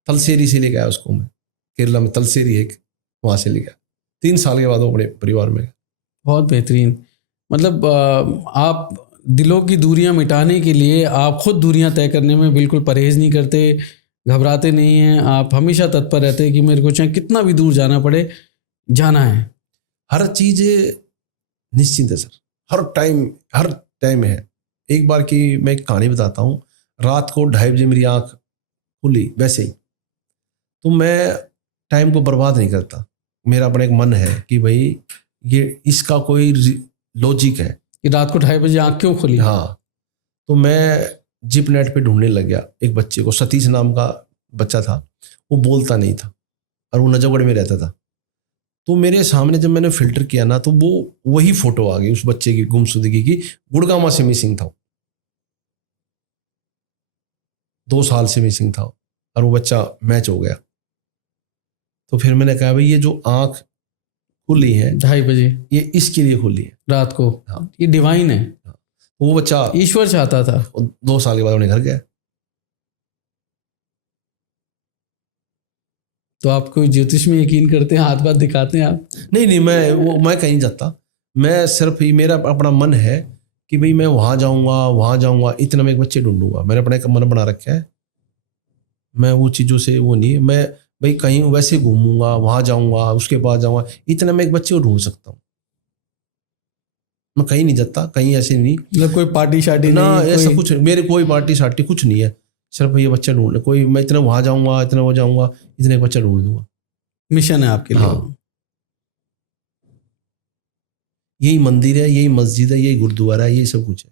तलसेरी से ले गया उसको मैं, केरला में तलसेरी एक, वहाँ से ले गया। 3 साल के बाद वो अपने परिवार में। बहुत बेहतरीन। मतलब आप दिलों की दूरियां मिटाने के लिए आप खुद दूरियां तय करने में बिल्कुल परहेज नहीं करते, घबराते नहीं हैं। आप हमेशा तत्पर रहते हैं कि मेरे को चाहे कितना भी दूर जाना पड़े, जाना है। हर चीज़ निश्चिंत है सर, हर टाइम है। एक बार की मैं एक कहानी बताता हूँ। रात को 2:30 बजे मेरी आँख खुली वैसे ही, तो मैं टाइम को बर्बाद नहीं करता। मेरा अपना एक मन है कि भाई ये इसका कोई लॉजिक है कि रात को 2:30 बजे आँख क्यों खुली। हाँ, तो मैं जिप नेट पे ढूंढने लग गया एक बच्चे को, सतीश नाम का बच्चा था, वो बोलता नहीं था और वो नजफगढ़ में रहता था। तो मेरे सामने जब मैंने फिल्टर किया ना, तो वो वही फोटो आ गई उस बच्चे की गुमशुदगी की। गुड़गांव से मिसिंग था, 2 साल से मिसिंग था, और वो बच्चा मैच हो गया। तो फिर मैंने कहा भाई ये जो आंख खुली है 2:30 बजे ये इसके लिए खुली है। रात को। हाँ। ये डिवाइन है, तो वो बच्चा ईश्वर चाहता था। 2 साल के बाद उन्हें घर गया। तो आप कोई ज्योतिष में यकीन करते हैं, हाथ बात दिखाते हैं आप? नहीं, मैं कहीं नहीं जाता। मैं सिर्फ ही, मेरा अपना मन है कि भाई मैं वहाँ जाऊँगा, इतना मैं एक बच्चे ढूंढूंगा। मैंने अपना एक मन बना रखा है। मैं वो चीज़ों से वो नहीं, मैं भाई कहीं वैसे घूमूंगा, वहाँ जाऊँगा, उसके पास जाऊँगा, इतना मैं एक बच्चे को ढूंढ सकता हूँ। मैं कहीं नहीं जाता, कहीं ऐसे नहीं, मतलब कोई पार्टी शार्टी ना नहीं, ऐसा कोई कुछ, मेरे कोई पार्टी शार्टी कुछ नहीं है। सिर्फ ये बच्चा ढूंढ, कोई मैं इतना वहाँ जाऊँगा, इतना वो जाऊँगा, इतना एक बच्चा ढूंढ दूंगा। मिशन है आपके लिए। हाँ। यही मंदिर है, यही मस्जिद है, यही गुरुद्वारा है, यही सब कुछ है।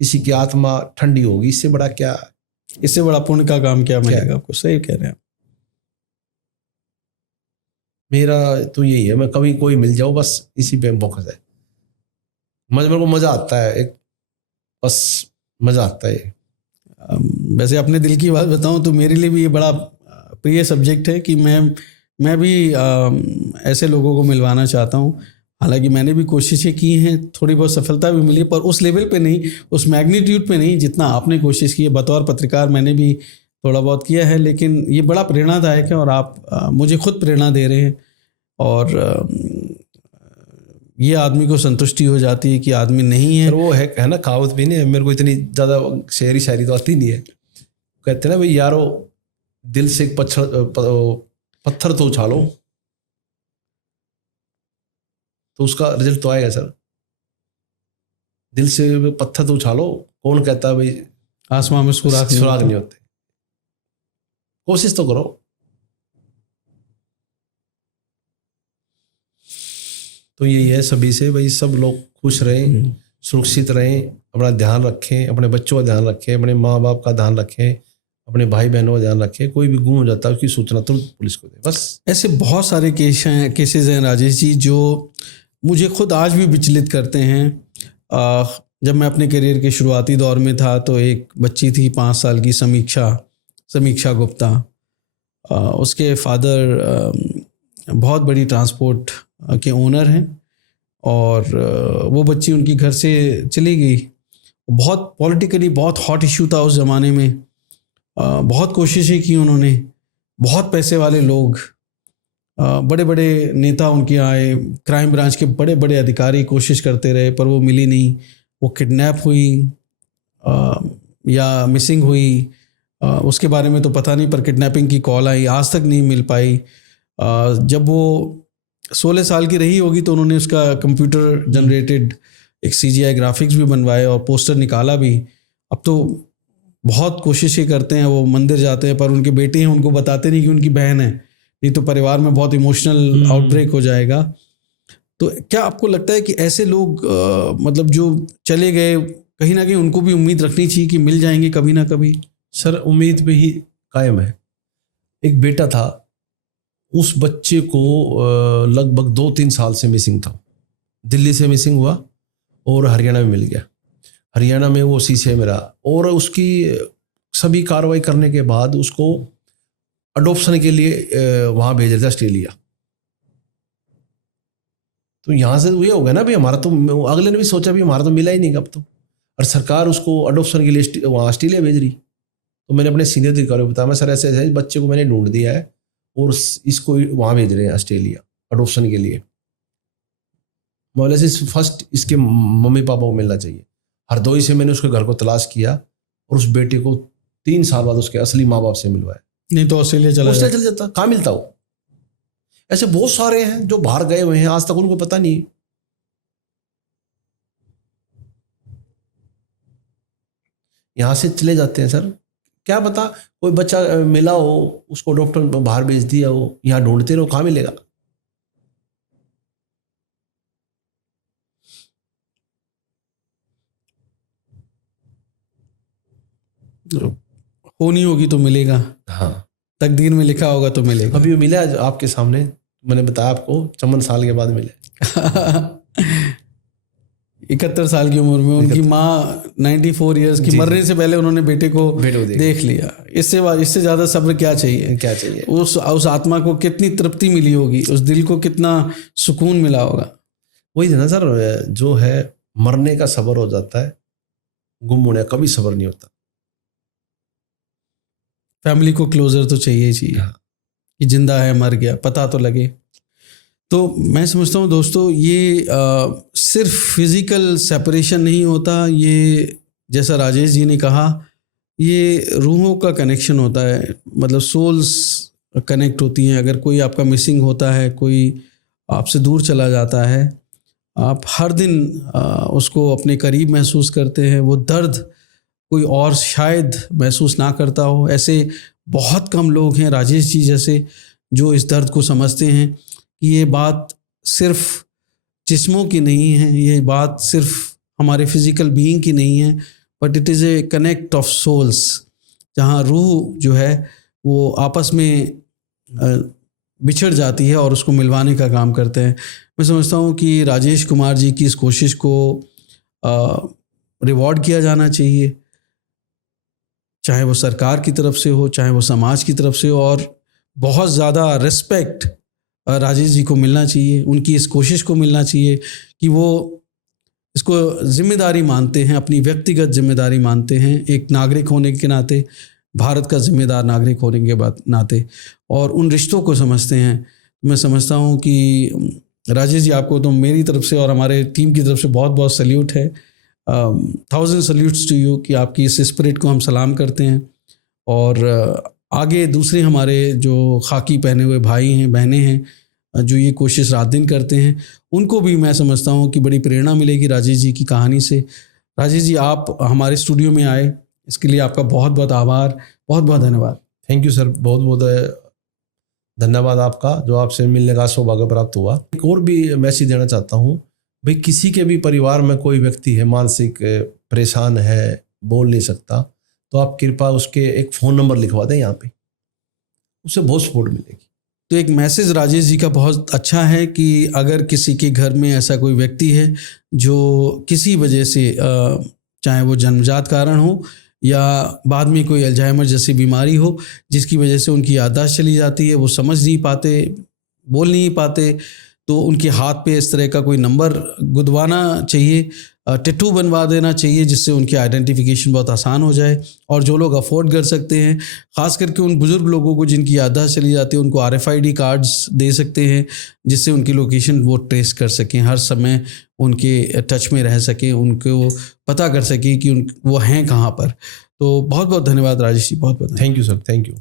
किसी की आत्मा ठंडी होगी, इससे बड़ा क्या? इससे बड़ा पुण्य का काम क्या क्या मिलेगा आपको? सही कह रहे हैं आप। मेरा तो यही है, मैं कभी कोई मिल जाओ बस इसी पे फोकस है। मेरे को मजा आता है, एक बस मजा आता है। वैसे अपने दिल की बात बताऊं तो मेरे लिए भी ये बड़ा प्रिय सब्जेक्ट है कि मैं भी ऐसे लोगों को मिलवाना चाहता हूं। हालांकि मैंने भी कोशिशें की हैं, थोड़ी बहुत सफलता भी मिली, पर उस लेवल पे नहीं, उस मैग्नीट्यूड पे नहीं जितना आपने कोशिश की है। बतौर पत्रकार मैंने भी थोड़ा बहुत किया है, लेकिन ये बड़ा प्रेरणादायक है और आप मुझे खुद प्रेरणा दे रहे हैं। और ये आदमी को संतुष्टि हो जाती है कि आदमी नहीं है। पर वो है ना, कहावत भी नहीं है, मेरे को इतनी ज़्यादा शेरी शायरी तो आती नहीं है। कहते हैं ना भाई यारो, दिल से एक पत्थर तो उछालो तो उसका रिजल्ट तो आएगा सर। दिल से पत्थर तो उछालो, कौन कहता है भाई आसमां में सुराख नहीं होते। कोशिश तो करो। तो यही है सभी से, भाई सब लोग खुश रहें, सुरक्षित रहें, अपना ध्यान रखें, अपने बच्चों का ध्यान रखें, अपने माँ बाप का ध्यान रखें, अपने भाई बहनों का ध्यान रखें। कोई भी गुम हो जाता है उसकी सूचना तुरंत पुलिस को दें बस। ऐसे बहुत सारे केसेस हैं राजेश जी जो मुझे खुद आज भी विचलित करते हैं। जब मैं अपने करियर के शुरुआती दौर में था तो एक बच्ची थी 5 साल की, समीक्षा गुप्ता। उसके फादर बहुत बड़ी ट्रांसपोर्ट के ओनर हैं और वो बच्ची उनकी घर से चली गई। बहुत पॉलिटिकली बहुत हॉट इशू था उस ज़माने में। बहुत कोशिशें की उन्होंने, बहुत पैसे वाले लोग, बड़े बड़े नेता उनके आए, क्राइम ब्रांच के बड़े बड़े अधिकारी कोशिश करते रहे, पर वो मिली नहीं। वो किडनैप हुई या मिसिंग हुई, उसके बारे में तो पता नहीं, पर किडनैपिंग की कॉल आई, आज तक नहीं मिल पाई। जब वो 16 साल की रही होगी तो उन्होंने उसका कंप्यूटर जनरेटेड एक CGI ग्राफिक्स भी बनवाए और पोस्टर निकाला भी। अब तो बहुत कोशिशें करते हैं, वो मंदिर जाते हैं, पर उनके बेटे हैं, उनको बताते नहीं कि उनकी बहन है, नहीं तो परिवार में बहुत इमोशनल आउटब्रेक हो जाएगा। तो क्या आपको लगता है कि ऐसे लोग मतलब जो चले गए, कहीं ना कहीं उनको भी उम्मीद रखनी चाहिए कि मिल जाएंगे कभी ना कभी? सर उम्मीद पे ही कायम है। एक बेटा था, उस बच्चे को लगभग 2-3 साल से मिसिंग था। दिल्ली से मिसिंग हुआ और हरियाणा में मिल गया। हरियाणा में वो CCI में रहा और उसकी सभी कार्रवाई करने के बाद उसको अडॉप्शन के लिए वहाँ भेज दिया, ऑस्ट्रेलिया। तो यहाँ से ये हो गया ना भाई, हमारा तो, अगले ने भी सोचा भी हमारा तो मिला ही नहीं अब तो, और सरकार उसको अडॉप्शन के लिए वहाँ ऑस्ट्रेलिया भेज रही। तो मैंने अपने सीनियर अधिकारी को बताया, मैं सर ऐसे ऐसे बच्चे को मैंने ढूंढ दिया है और इसको वहाँ भेज रहे हैं ऑस्ट्रेलिया अडॉप्शन के लिए। बोले से फर्स्ट इसके मम्मी पापा को मिलना चाहिए। हरदोई से मैंने उसके घर को तलाश किया और उस बेटे को 3 साल बाद उसके असली माँ बाप से मिलवाया। नहीं तो ऑस्ट्रेलिया चला जाता, कहाँ मिलता हो। ऐसे बहुत सारे हैं जो बाहर गए हुए हैं, आज तक उनको पता नहीं। यहाँ से चले जाते हैं सर, क्या पता कोई बच्चा मिला हो, उसको डॉक्टर बाहर भेज दिया हो, यहाँ ढूंढते रहो, कहाँ मिलेगा। होनी होगी तो मिलेगा, हाँ, तकदीर में लिखा होगा तो मिलेगा। अभी वो मिला है आपके सामने, मैंने बताया आपको 54 साल के बाद मिले। 71 साल की उम्र में उनकी माँ 94 इयर्स की, मरने से पहले उन्होंने बेटे को देख लिया। इससे ज़्यादा सब्र क्या चाहिए? क्या चाहिए? उस आत्मा को कितनी तृप्ति मिली होगी, उस दिल को कितना सुकून मिला होगा। वही है ना सर, जो है मरने का सब्र हो जाता है, गुम होने का कभी सब्र नहीं होता। फैमिली को क्लोजर तो चाहिए ही चाहिए कि जिंदा है मर गया पता तो लगे। तो मैं समझता हूँ दोस्तों, ये सिर्फ फिज़िकल सेपरेशन नहीं होता, ये जैसा राजेश जी ने कहा, ये रूहों का कनेक्शन होता है, मतलब सोल्स कनेक्ट होती हैं। अगर कोई आपका मिसिंग होता है, कोई आपसे दूर चला जाता है, आप हर दिन उसको अपने करीब महसूस करते हैं। वो दर्द कोई और शायद महसूस ना करता हो। ऐसे बहुत कम लोग हैं राजेश जी जैसे जो इस दर्द को समझते हैं कि ये बात सिर्फ जिस्मों की नहीं है, ये बात सिर्फ हमारे फिज़िकल बीइंग की नहीं है, but it is a connect of souls, जहाँ रूह जो है वो आपस में बिछड़ जाती है और उसको मिलवाने का काम करते हैं। मैं समझता हूँ कि राजेश कुमार जी की इस कोशिश को रिवॉर्ड किया जाना चाहिए, चाहे वो सरकार की तरफ से हो, चाहे वो समाज की तरफ से हो, और बहुत ज़्यादा रिस्पेक्ट राजेश जी को मिलना चाहिए, उनकी इस कोशिश को मिलना चाहिए कि वो इसको जिम्मेदारी मानते हैं, अपनी व्यक्तिगत जिम्मेदारी मानते हैं, एक नागरिक होने के नाते, भारत का जिम्मेदार नागरिक होने के नाते, और उन रिश्तों को समझते हैं। मैं समझता हूँ कि राजेश जी, आपको तो मेरी तरफ से और हमारे टीम की तरफ से बहुत बहुत सल्यूट है, 1000 सल्यूट्स टू यू, कि आपकी इस स्पिरिट को हम सलाम करते हैं। और आगे दूसरे हमारे जो खाकी पहने हुए भाई हैं, बहनें हैं, जो ये कोशिश रात दिन करते हैं, उनको भी मैं समझता हूँ कि बड़ी प्रेरणा मिलेगी राजेश जी की कहानी से। राजेश जी, आप हमारे स्टूडियो में आए, इसके लिए आपका बहुत बहुत आभार, बहुत बहुत धन्यवाद। थैंक यू सर, बहुत बहुत धन्यवाद आपका, जो आपसे मिलने का सौभाग्य प्राप्त हुआ। एक और भी मैसेज देना चाहता हूँ भाई, किसी के भी परिवार में कोई व्यक्ति है मानसिक परेशान है, बोल नहीं सकता, तो आप कृपया उसके एक फ़ोन नंबर लिखवा दें यहाँ पे, उससे बहुत सपोर्ट मिलेगी। तो एक मैसेज राजेश जी का बहुत अच्छा है कि अगर किसी के घर में ऐसा कोई व्यक्ति है जो किसी वजह से, चाहे वो जन्मजात कारण हो या बाद में कोई अल्जाइमर जैसी बीमारी हो, जिसकी वजह से उनकी याददाश्त चली जाती है, वो समझ नहीं पाते, बोल नहीं पाते, तो उनके हाथ पे इस तरह का कोई नंबर गुदवाना चाहिए, टैटू बनवा देना चाहिए, जिससे उनकी आइडेंटिफिकेशन बहुत आसान हो जाए। और जो लोग अफोर्ड कर सकते हैं, ख़ास करके उन बुज़ुर्ग लोगों को जिनकी याददाश्त चली जाती है, उनको RFID कार्ड्स दे सकते हैं, जिससे उनकी लोकेशन वो ट्रेस कर सकें, हर समय उनके टच में रह सकें, उनको पता कर सकें कि वो हैं कहाँ पर। तो बहुत बहुत धन्यवाद राजेश जी, बहुत बहुत thank you sir, thank you.